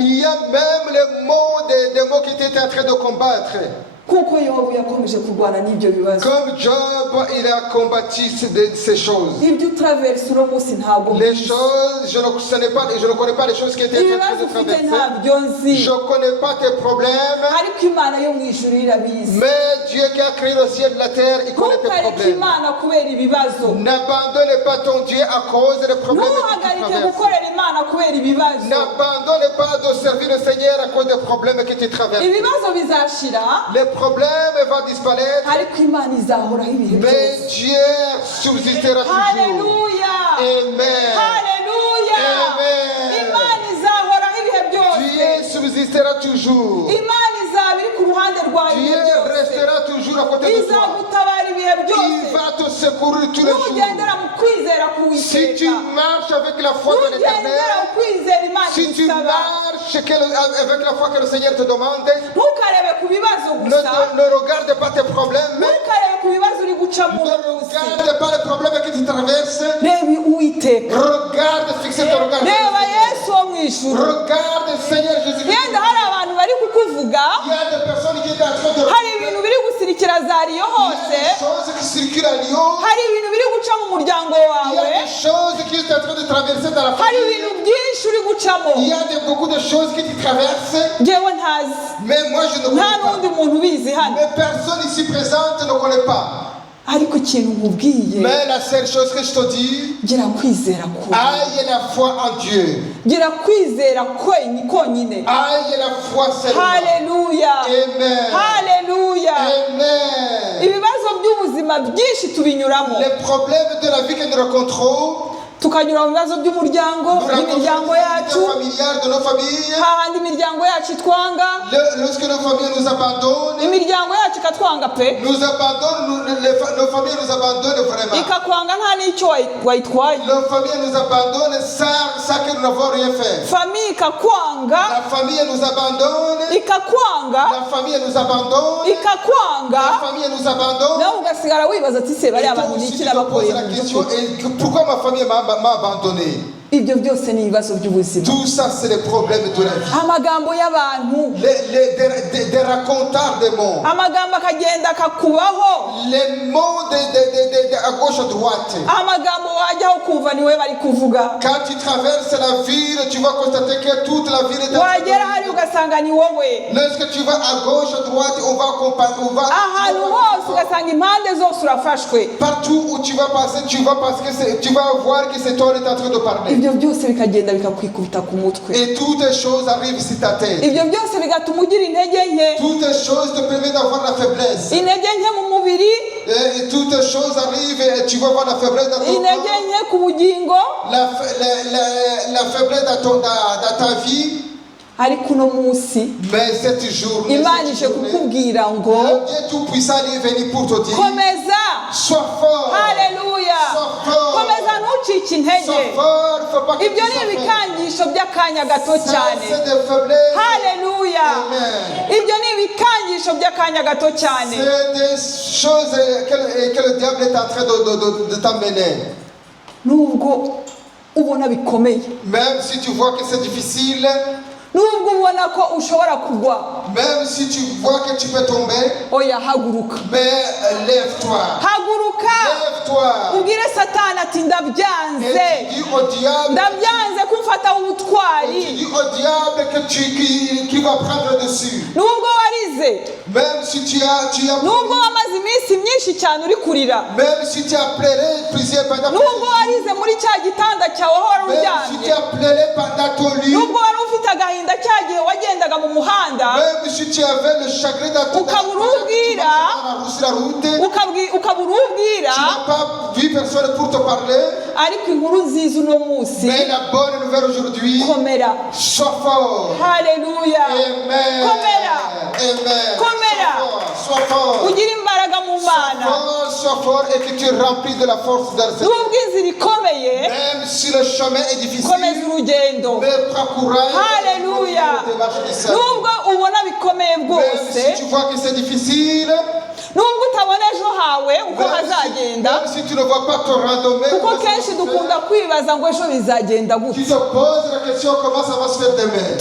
Il y a même les mots, des mots qui étaient en train de combattre. Comme Job, il a combattu ces choses. Les choses, je ne connais pas les choses qui étaient en train de traverser. Je ne connais pas tes problèmes. Mais Dieu qui a créé le ciel et la terre, il connaît tes problèmes. N'abandonne pas ton Dieu à cause des problèmes que tu traverses. N'abandonne pas de servir le Seigneur à cause des problèmes que tu traverses. Les problèmes vont disparaître, mais Dieu subsistera toujours. Alléluia. Amen. Alléluia. Amen. Dieu subsistera toujours. Dieu restera toujours à côté de toi. Il va te secourir tous les jours. Si tu marches avec la foi de l'Éternel, si tu marches avec la foi que le Seigneur te demande, ne regarde pas tes problèmes, ne regarde pas les problèmes que tu traverses. Regarde, fixe ton regard. Regarde Seigneur Jésus-Christ. Il y a des personnes qui étaient en train de za Riyo hose hari ibintu biri guca mu muryango wawe, hari ibintu byinshi uri gucamo ngewe ntazi, nta n'undi muntu ubizi hano, ariko ikintu nkubwiye, mais la seule chose que je te dis, gira kwizera ko, aie la foi en Dieu, gira kwizera konyine, aie la foi seulement. Haleluya, Amen, haleluya. Amen. Ibibazo by'ubuzima byinshi tubinyuramo, Les problèmes de la vie que nous rencontrons, tukanyura mu bibazo by'umuryango, imiryango yacu, hahandi imiryango yacu itwanga, lorsque nos familles nous abandonnent, imiryango yacu ikatwanga pe, nous abandonnent, nos familles nous abandonnent vraiment, ikakwanga nta n'icyo wayitwaye, nos familles nous abandonnent sans que nous n'avons rien fait, famille ikakwanga, la famille nous abandonne, ikakwanga, la famille nous abandonne, ikakwanga, la famille nous abandonne, nawe ugasigara wibaza ati se bari abantu n'iki nabakoreye mu by'ukuri, pourquoi ma famille m'a abandonné? Ibyo byose ni ibibazo by'ubuzima. Tout ça c'est les problèmes de la vie. Amagambo y'abantu, des racontars des mots, amagambo akagenda akakubaho, les mots à gauche à droite. amagambo wajyaho kumva niwe bari kuvuga, Quand tu traverses la ville, tu vas constater que toute la ville est en wagera hari ugasanga ni wowe, lorsque tu vas à gauche à droite, on va accompagner, ahantu hose ugasanga impande zose urafashwe, partout où tu vas passer, tu vas voir que c'est toi qui est en train de parler. ibyo byose bikagenda bikakwikubita ku mutwe, Et toutes les choses arrivent sur ta tête. ibyo byose bigatuma ugira intege nke, Toutes les choses te permettent d'avoir la faiblesse. intege nke mu mubiri, Et toutes les choses arrivent et tu vas voir la faiblesse dans ton intege corps, nke ku bugingo, la faiblesse dans ta vie. ariko uno munsi Mais cette journée, Imana ije kukubwira ngo le Dieu Tout-Puissant est venu pour te dire, komeza, sois fort, haleluya, sois fort, komeza ntucike intege. sois fort, faut pas que Ibyo tu ni sois faible. ibikangisho by'akanya gato Ça, cyane, c'est des faiblesses. haleluya, Amen. ibyo ni ibikangisho by'akanya gato cyane. C'est des choses que le diable est en train de t'emmener. Nubwo ubona bikomeye, Même si tu vois que c'est difficile, nubwo ubona ko ushobora kugwa, même si tu vois que tu peux tomber, oya haguruka, mais lève-toi. haguruka, Lève-toi. ubwire Satani ati Et ndabyanze, tu dis au diable, ndabyanze kumfata tu ubutwari. dis au diable que qui va prendre le dessus. Nubwo warize, Même si tu as nubwo wamaze iminsi myinshi cyane uri kurira, même si tu as pleuré plusieurs pendant nubwo warize muri cya gitanda cyawe aho wari même si tu uryamye, as pleuré pendant ton lit, nubwo wari ufite agahinda cya gihe wagendaga mu muhanda, même si tu avais le chagrin dans ton ukabura ubwira, sur la route, ukabura ubwira, tu n'as pas vu personne pour te parler, ariko inkuru nziza uno munsi, mais la bonne nouvelle aujourd'hui, komera, sois fort. haleluya, Amen. komera, Amen. komera, Sois fort. ugira imbaraga mu Mana, Sois fort et que tu es rempli de la force de Seigneur. nubwo inzira ikomeye, Même si le chemin est difficile, komeza urugendo, mais prends courage. haleluya, Et marche du Seigneur. nubwo ubona bikomeye Même bwose, si tu vois que c'est difficile, nubwo utabona ejo hawe uko hazagenda, même si tu ne vois pas ton randonnée, kuko kenshi dukunda kwibaza ngo ejo bizagenda tu gute, te poses la question comment ça va se faire demain.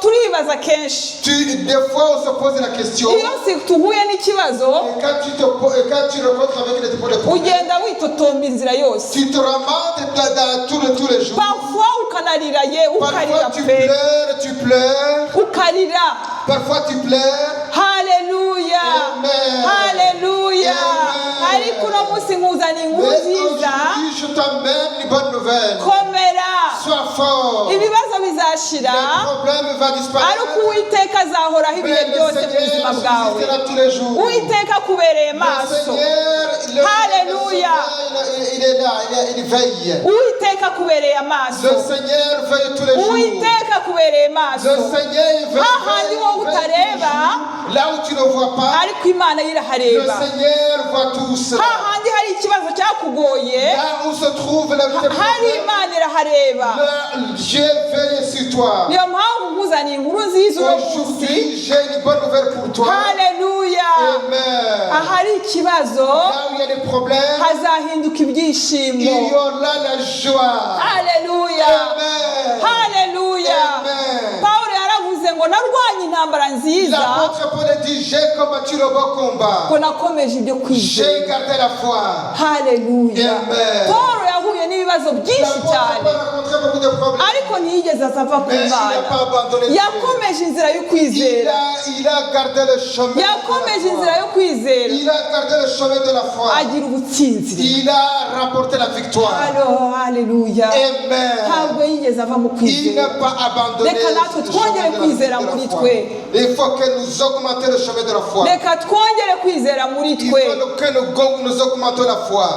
turibaza kenshi, Des fois on se pose la question, iyo tuhuye n'ikibazo et quand tu rencontres avec les problèmes, ugenda witotomba inzira yose, tu te remontes dans tous les jours. parfois ukanarira ye, ukarira Parfois pe, tu pleures, ukarira, parfois tu pleures. haleluya, Amen. haleluya, Amen. ariko uno munsi nkuzaniye inkuru Mais nziza, aujourd'hui, je t'emmène une bonne nouvelle. komera, Sois fort. ibibazo bizashira, Le problème va disparaître. ariko uwiteka azahoraho ibihe Mais le byose mu buzima Seigneur bwawe, subsistera tous les jours. uwiteka akubereye Le maso, Seigneur, Hallelujah. il est là, il veille. uwiteka akubereye Le amaso, Seigneur veille tous les jours. uwiteka akubereye Le maso, Seigneur veille, hahandi wowe utareba, là où tu ne vois pas. ariko Imana yo Le irahareba, Seigneur voit tout cela. hahandi hari ikibazo cyakugoye, Là où se trouve le hari problème, Imana irahareba. le Dieu veille sur toi. Niyo mpamvu nkuzaniye inkuru nziza uno munsi, Aujourd'hui, j'ai une bonne nouvelle pour toi. haleluya, Amen. ahari ikibazo Là où il y a des problèmes, hazahinduka il ibyishimo, y aura la joie. haleluya, Amen. haleluya. Amen. Pawulo yaravuze ngo narwanye intambara nziza L'apôtre Paul dit j'ai combattu le bon combat. ngo nakomeje ibyo kwizera. J'ai gardé la foi. Haleluya. Paul yahuye n'ibibazo byinshi cyane ariko ntiyigeze azava ku Mana. Yakomeje inzira yo kwizera. Yakomeje inzira yo kwizera. Agira ubutsinzi. Il a rapporté la victoire. Haleluya. Amen. Ntabwo yigeze ava mu kwizera. Il n'a pas abandonné. Reka natwe twongere kwizera muri twe. Il faut que nous augmentions le chemin de la foi. Reka twongere kwizera muri twe. Il faut que nous augmentions la foi.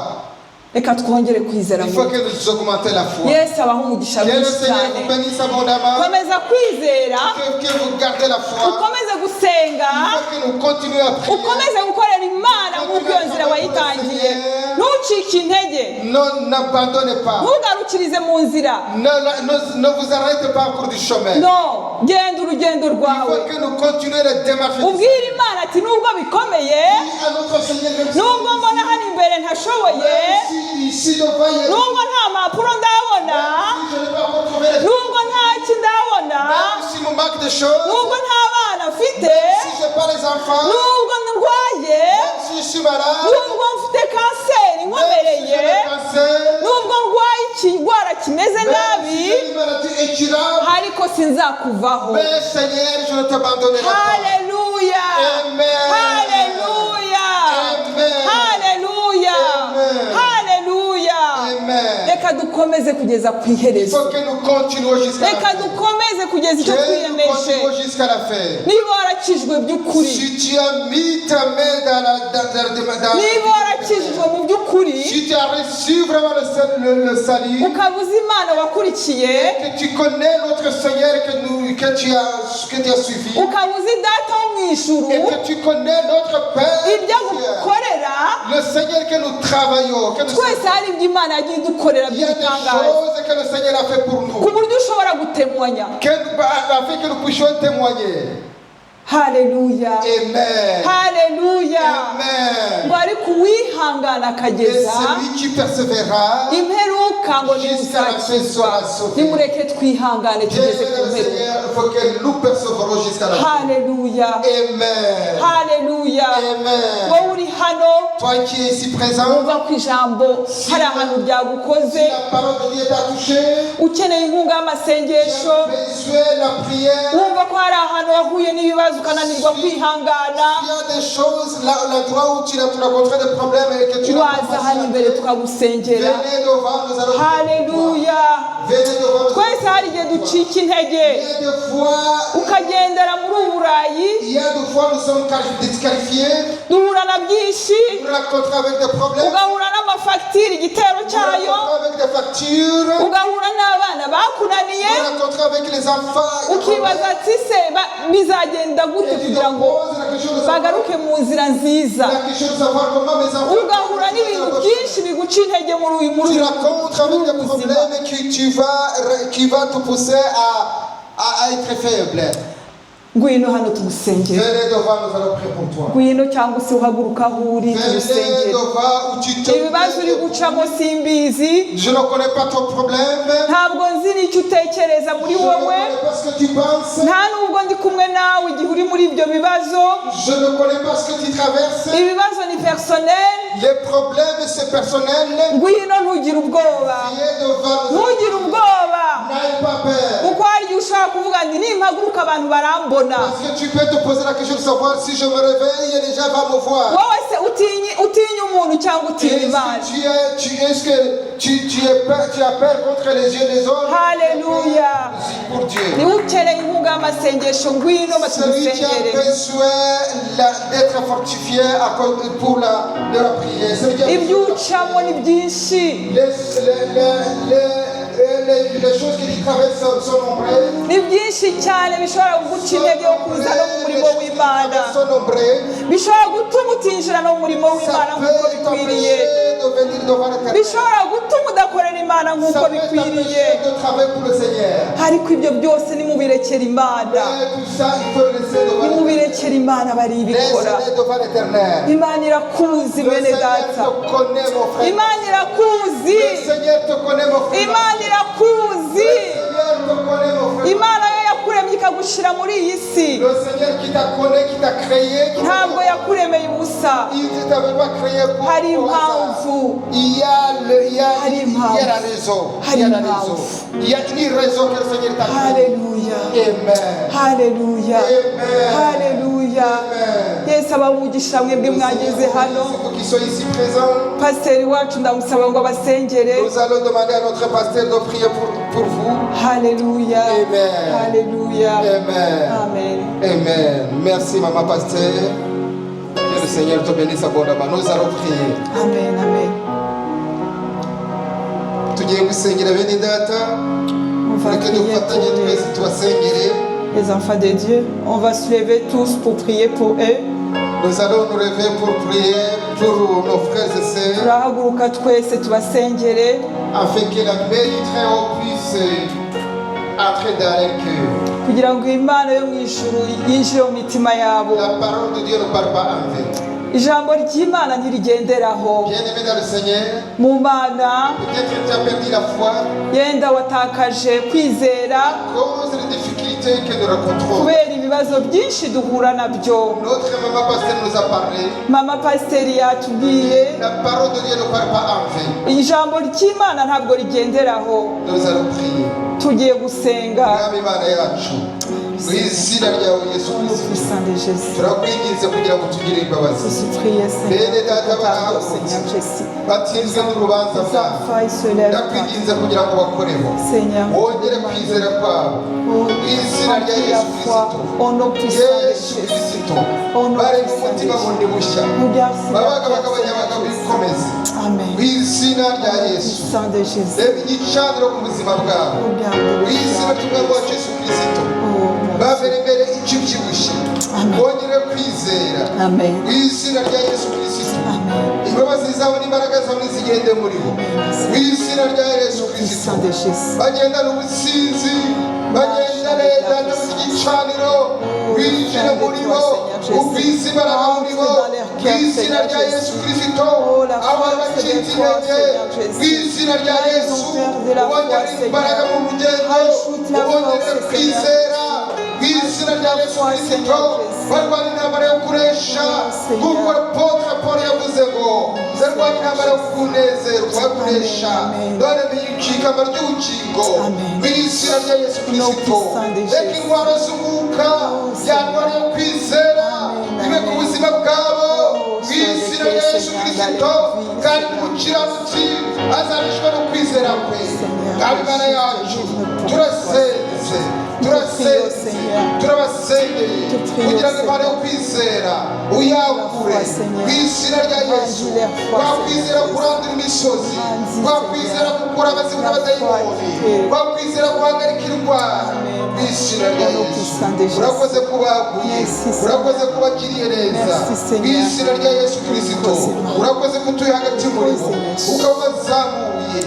Reka twongere kwizera Il faut que nous augmentions la foi. Yesu abaho umugisha mwinshi cyane. Komeza kwizera. Que vous gardez la foi. Ukomeze gusenga. Il faut que nous continuions à prier. Ukomeze gukorera Imana nk'uko iyo nzira wayitangiye. Ntucike intege. N'abandonnez pas. Ntugarukirize mu nzira. Ne vous arrêtez pas au cours du chemin. No, genda urugendo rwawe. Il faut que nous continuions les démarches. Ubwire Imana ati nubwo bikomeye, nubwo mbona hano imbere ntashoboye, nubwo nta mpapuro ndabona, nubwo nta kindabona, nubwo nta bana mfite, nubwo ndwaye, nubwo mfite kanseri nkomereye, nubwo ndwaye ikigwara kimeze nabi, ariko sinzakuvaho. Haleluya. Haleluya. Haleluya. Haleluya. Reka dukomeze kugeza ku iherezo. Reka dukomeze kugeza icyo twiyemeje. Niba warakijwe by'ukuri, niba warakijwe mu by'ukuri, ukabuza Imana wakurikiye, ukabuza Data wo mu ijuru ibyo agukorera, twese hari ibyo Imana yagiye idukorera by'ibitangaza ku buryo ushobora gutemwanya. Haleluya. Amen. Haleluya. Amen. Ngo ariko uwihangana akageza imperuka ngo ntuzakizwa. Nimureke twihangane tugeze ku mperuka. Haleluya. Amen. Haleluya. Amen. Wowe uri hano, toi qui es ici présent, wumva ku ijambo hari ahantu byagukoze, ukeneye inkunga y'amasengesho, wumva ko hari ahantu wahuye n'ibibazo ukananirwa kwihangana, waza hano imbere tukagusengera. Haleluya. Twese hari igihe ducika intege, ukagendera muri ubu burayi, duhura na byinshi, ugahura n'amafagitire igitero cyayo, ugahura n'abana bakunaniye, ukibaza ati se bizagenda gute kugira ngo bagaruke mu nzira nziza, ugahura n'ibintu byinshi biguca intege muri uyu buzima. Qui va te pousser à être faible. Ngwino hano tugusengere. Ngwino cyangwa se uhaguruka aho uri tugusengere. Ibibazo uri gucamo simbizi. Je ne connais pas ton problème. Ntabwo nzi n'icyo utekereza muri wowe. Nta nubwo ndi kumwe nawe igihe uri muri ibyo bibazo. Je ne connais pas ce que tu traverses. Ibibazo ni personnel. Les problèmes c'est personnel. Ngwino ntugire ubwoba. Ntugire ubwoba. Kuko hari igihe ushobora kuvuga ngo nimpaguruka abantu barambona. Parce que tu peux te poser la question de savoir si je me réveille et les gens vont me voir. Wowe se utinya umuntu cyangwa utinya Imana? Est-ce que tu as peur contre les yeux des autres? Haleluya. Pour Dieu. Ni ukeneye inkunga y'amasengesho ngwino batugusengere. Celui qui a besoin d'être fortifié pour de la prière. Ibyo ucamo ni byinshi. Les choses qui traversent sont nombreuses. Ni byinshi cyane bishobora kuguca intege yo kuza no mu murimo w'Imana. Bishobora gutuma utinjira no mu murimo w'Imana nk'uko bikwiriye. Bishobora gutuma udakorera Imana nk'uko bikwiriye. Ariko ibyo byose nimubirekera Imana. Nimubirekera Imana bari ibikora. Imana irakuzi bene data. Imana irakuzi. Imana irakuzi. Imana yo yakuremye ikaguha akagushyira muri iyi si Le Seigneur qui t'a connu, qui t'a créé, ntabwo yakuremeye ubusa. il ne t'avait pas créé pour Hari au hasard. impamvu. Il y a la raison. Il y a la raison. Il y a une raison que le Seigneur t'a créé. Haleluya. Amen. Haleluya. Amen. Haleluya. Yesu abamugisha mwebwe mwageze hano. Pour qu'ils soient ici présents, Pasiteri wacu ndamusaba ngo abasengere. nous allons demander à notre pasteur de prier pour vous. Haleluya. Amen. Haleluya. Amen. Amen. Amen. Merci, maman pasteur. Que le Seigneur te bénisse abondamment. Nous allons prier. Amen. Amen. Tugiye gusengera bene data. On va Reka prier dufatanye pour twese tubasengere. les enfants de Dieu. On va se lever tous pour prier pour eux. Nous allons nous lever pour prier pour nos frères et sœurs, Turahaguruka twese tubasengere afin que la paix du Très-Haut puisse entrer dans leur cœur. kugira ngo Imana yo mu ijuru yinjire mu mitima yabo. La parole de Dieu ne parle pas en vain. Ijambo ry'Imana ntirigenderaho Bien-aimé dans le Seigneur, mu Mana. peut-être tu as perdu la foi Yenda watakaje kwizera à cause des difficultés que nous rencontrons. kubera ibibazo byinshi duhura nabyo. Notre maman pasteur nous a parlé. Mama pasiteri yatubwiye La parole de Dieu ne parle pas en vain. ijambo ry'Imana ntabwo rigenderaho. Nous allons prier. Tugiye gusenga Mwami Imana yacu, mu izina ryawe Yesu au nom Kristo, puissant de Jésus. turakwinginze kugira ngo tugire imbabazi. Je suis prié, Bene Seigneur. data Pardon, barahagurutse Seigneur Jésus. batsinzwe n'urubanza Les bwabo. enfants, ils se lèvent. ndakwinginze kugira ngo bakoreho Seigneur, wongere kwizera kwabo oh, mu izina rya remplis la Yesu foi Kristo. au nom puissant de Yesu Jésus. Kristo Au nom bari mu puissant de mutima bundi bushya Jésus. Regarde, babaga Seigneur, bagabanya abagabo bikomeze Amen. mu izina rya Au nom Yesu. puissant de Jésus. reba igicaniro ku buzima bwabo Regarde mu le izina cœur. ry'umwami wacu Yesu Kristo. Oh, mon babere imbere ikibyibushye Amen. bongere kwizera Amen. mu izina rya Yesu Kristo. Amen. imbabazi zawe n'imbaraga zawe zigende muri bo mu izina rya Yesu Au nom Kristo. puissant de Jésus. bagendana ubusinzi bagenda neza ndabona igicaniro winjire muri bo uvise imbaraga muri bo mu izina rya Yesu Kristo. abo bacitse intege mu izina rya Yesu ubongerera imbaraga mu rugendo ubongerera kwizera mu izina rya Yesu Kristo. barwana intambara yo kuresha kuko Apotre Paul yavuze ngo zarwana intambara yo kunezerwa kuresha dore ikamba ry'ubugingo mu izina rya Yesu Kristo. reka indwara z'umwuka yandwara yo kwizera ibe ku buzima bwabo mu izina rya Yesu Kristo. kandi umukiranutsi azabishwa no kwizera kwe. kandi Imana yacu turasenze turabasengeye kugira ngo Imana yo kwizera uyagure mu izina rya Yesu. twakwizera kurandura imisozi, twakwizera gukura abazimu n'abadayimoni, twakwizera guhagarika indwara mu izina rya Yesu. urakoze kubaguye, urakoze kubagiriye neza mu izina rya Yesu Kristo. urakoze kutuye hagati muri bo ukabazamuye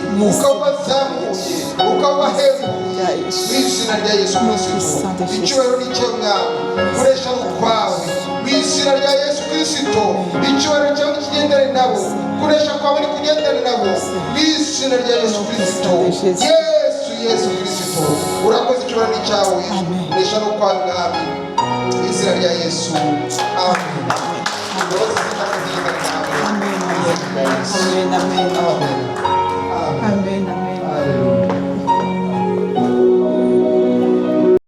ukabahembuye mu izina rya Yesu Kristo. icyubahiro ni cyo mwami koresha ukwawe mu izina rya Yesu Kristo. icyubahiro cyawe nikigendere nabo, koresha kwawe nikugendere nabo mu izina rya Yesu Kristo. Yesu Kristo urakoze, icyubahiro ni cyawe, koresha n'ukwawe mwami mu izina rya Yesu. Amen. Amen. Amen. Amen.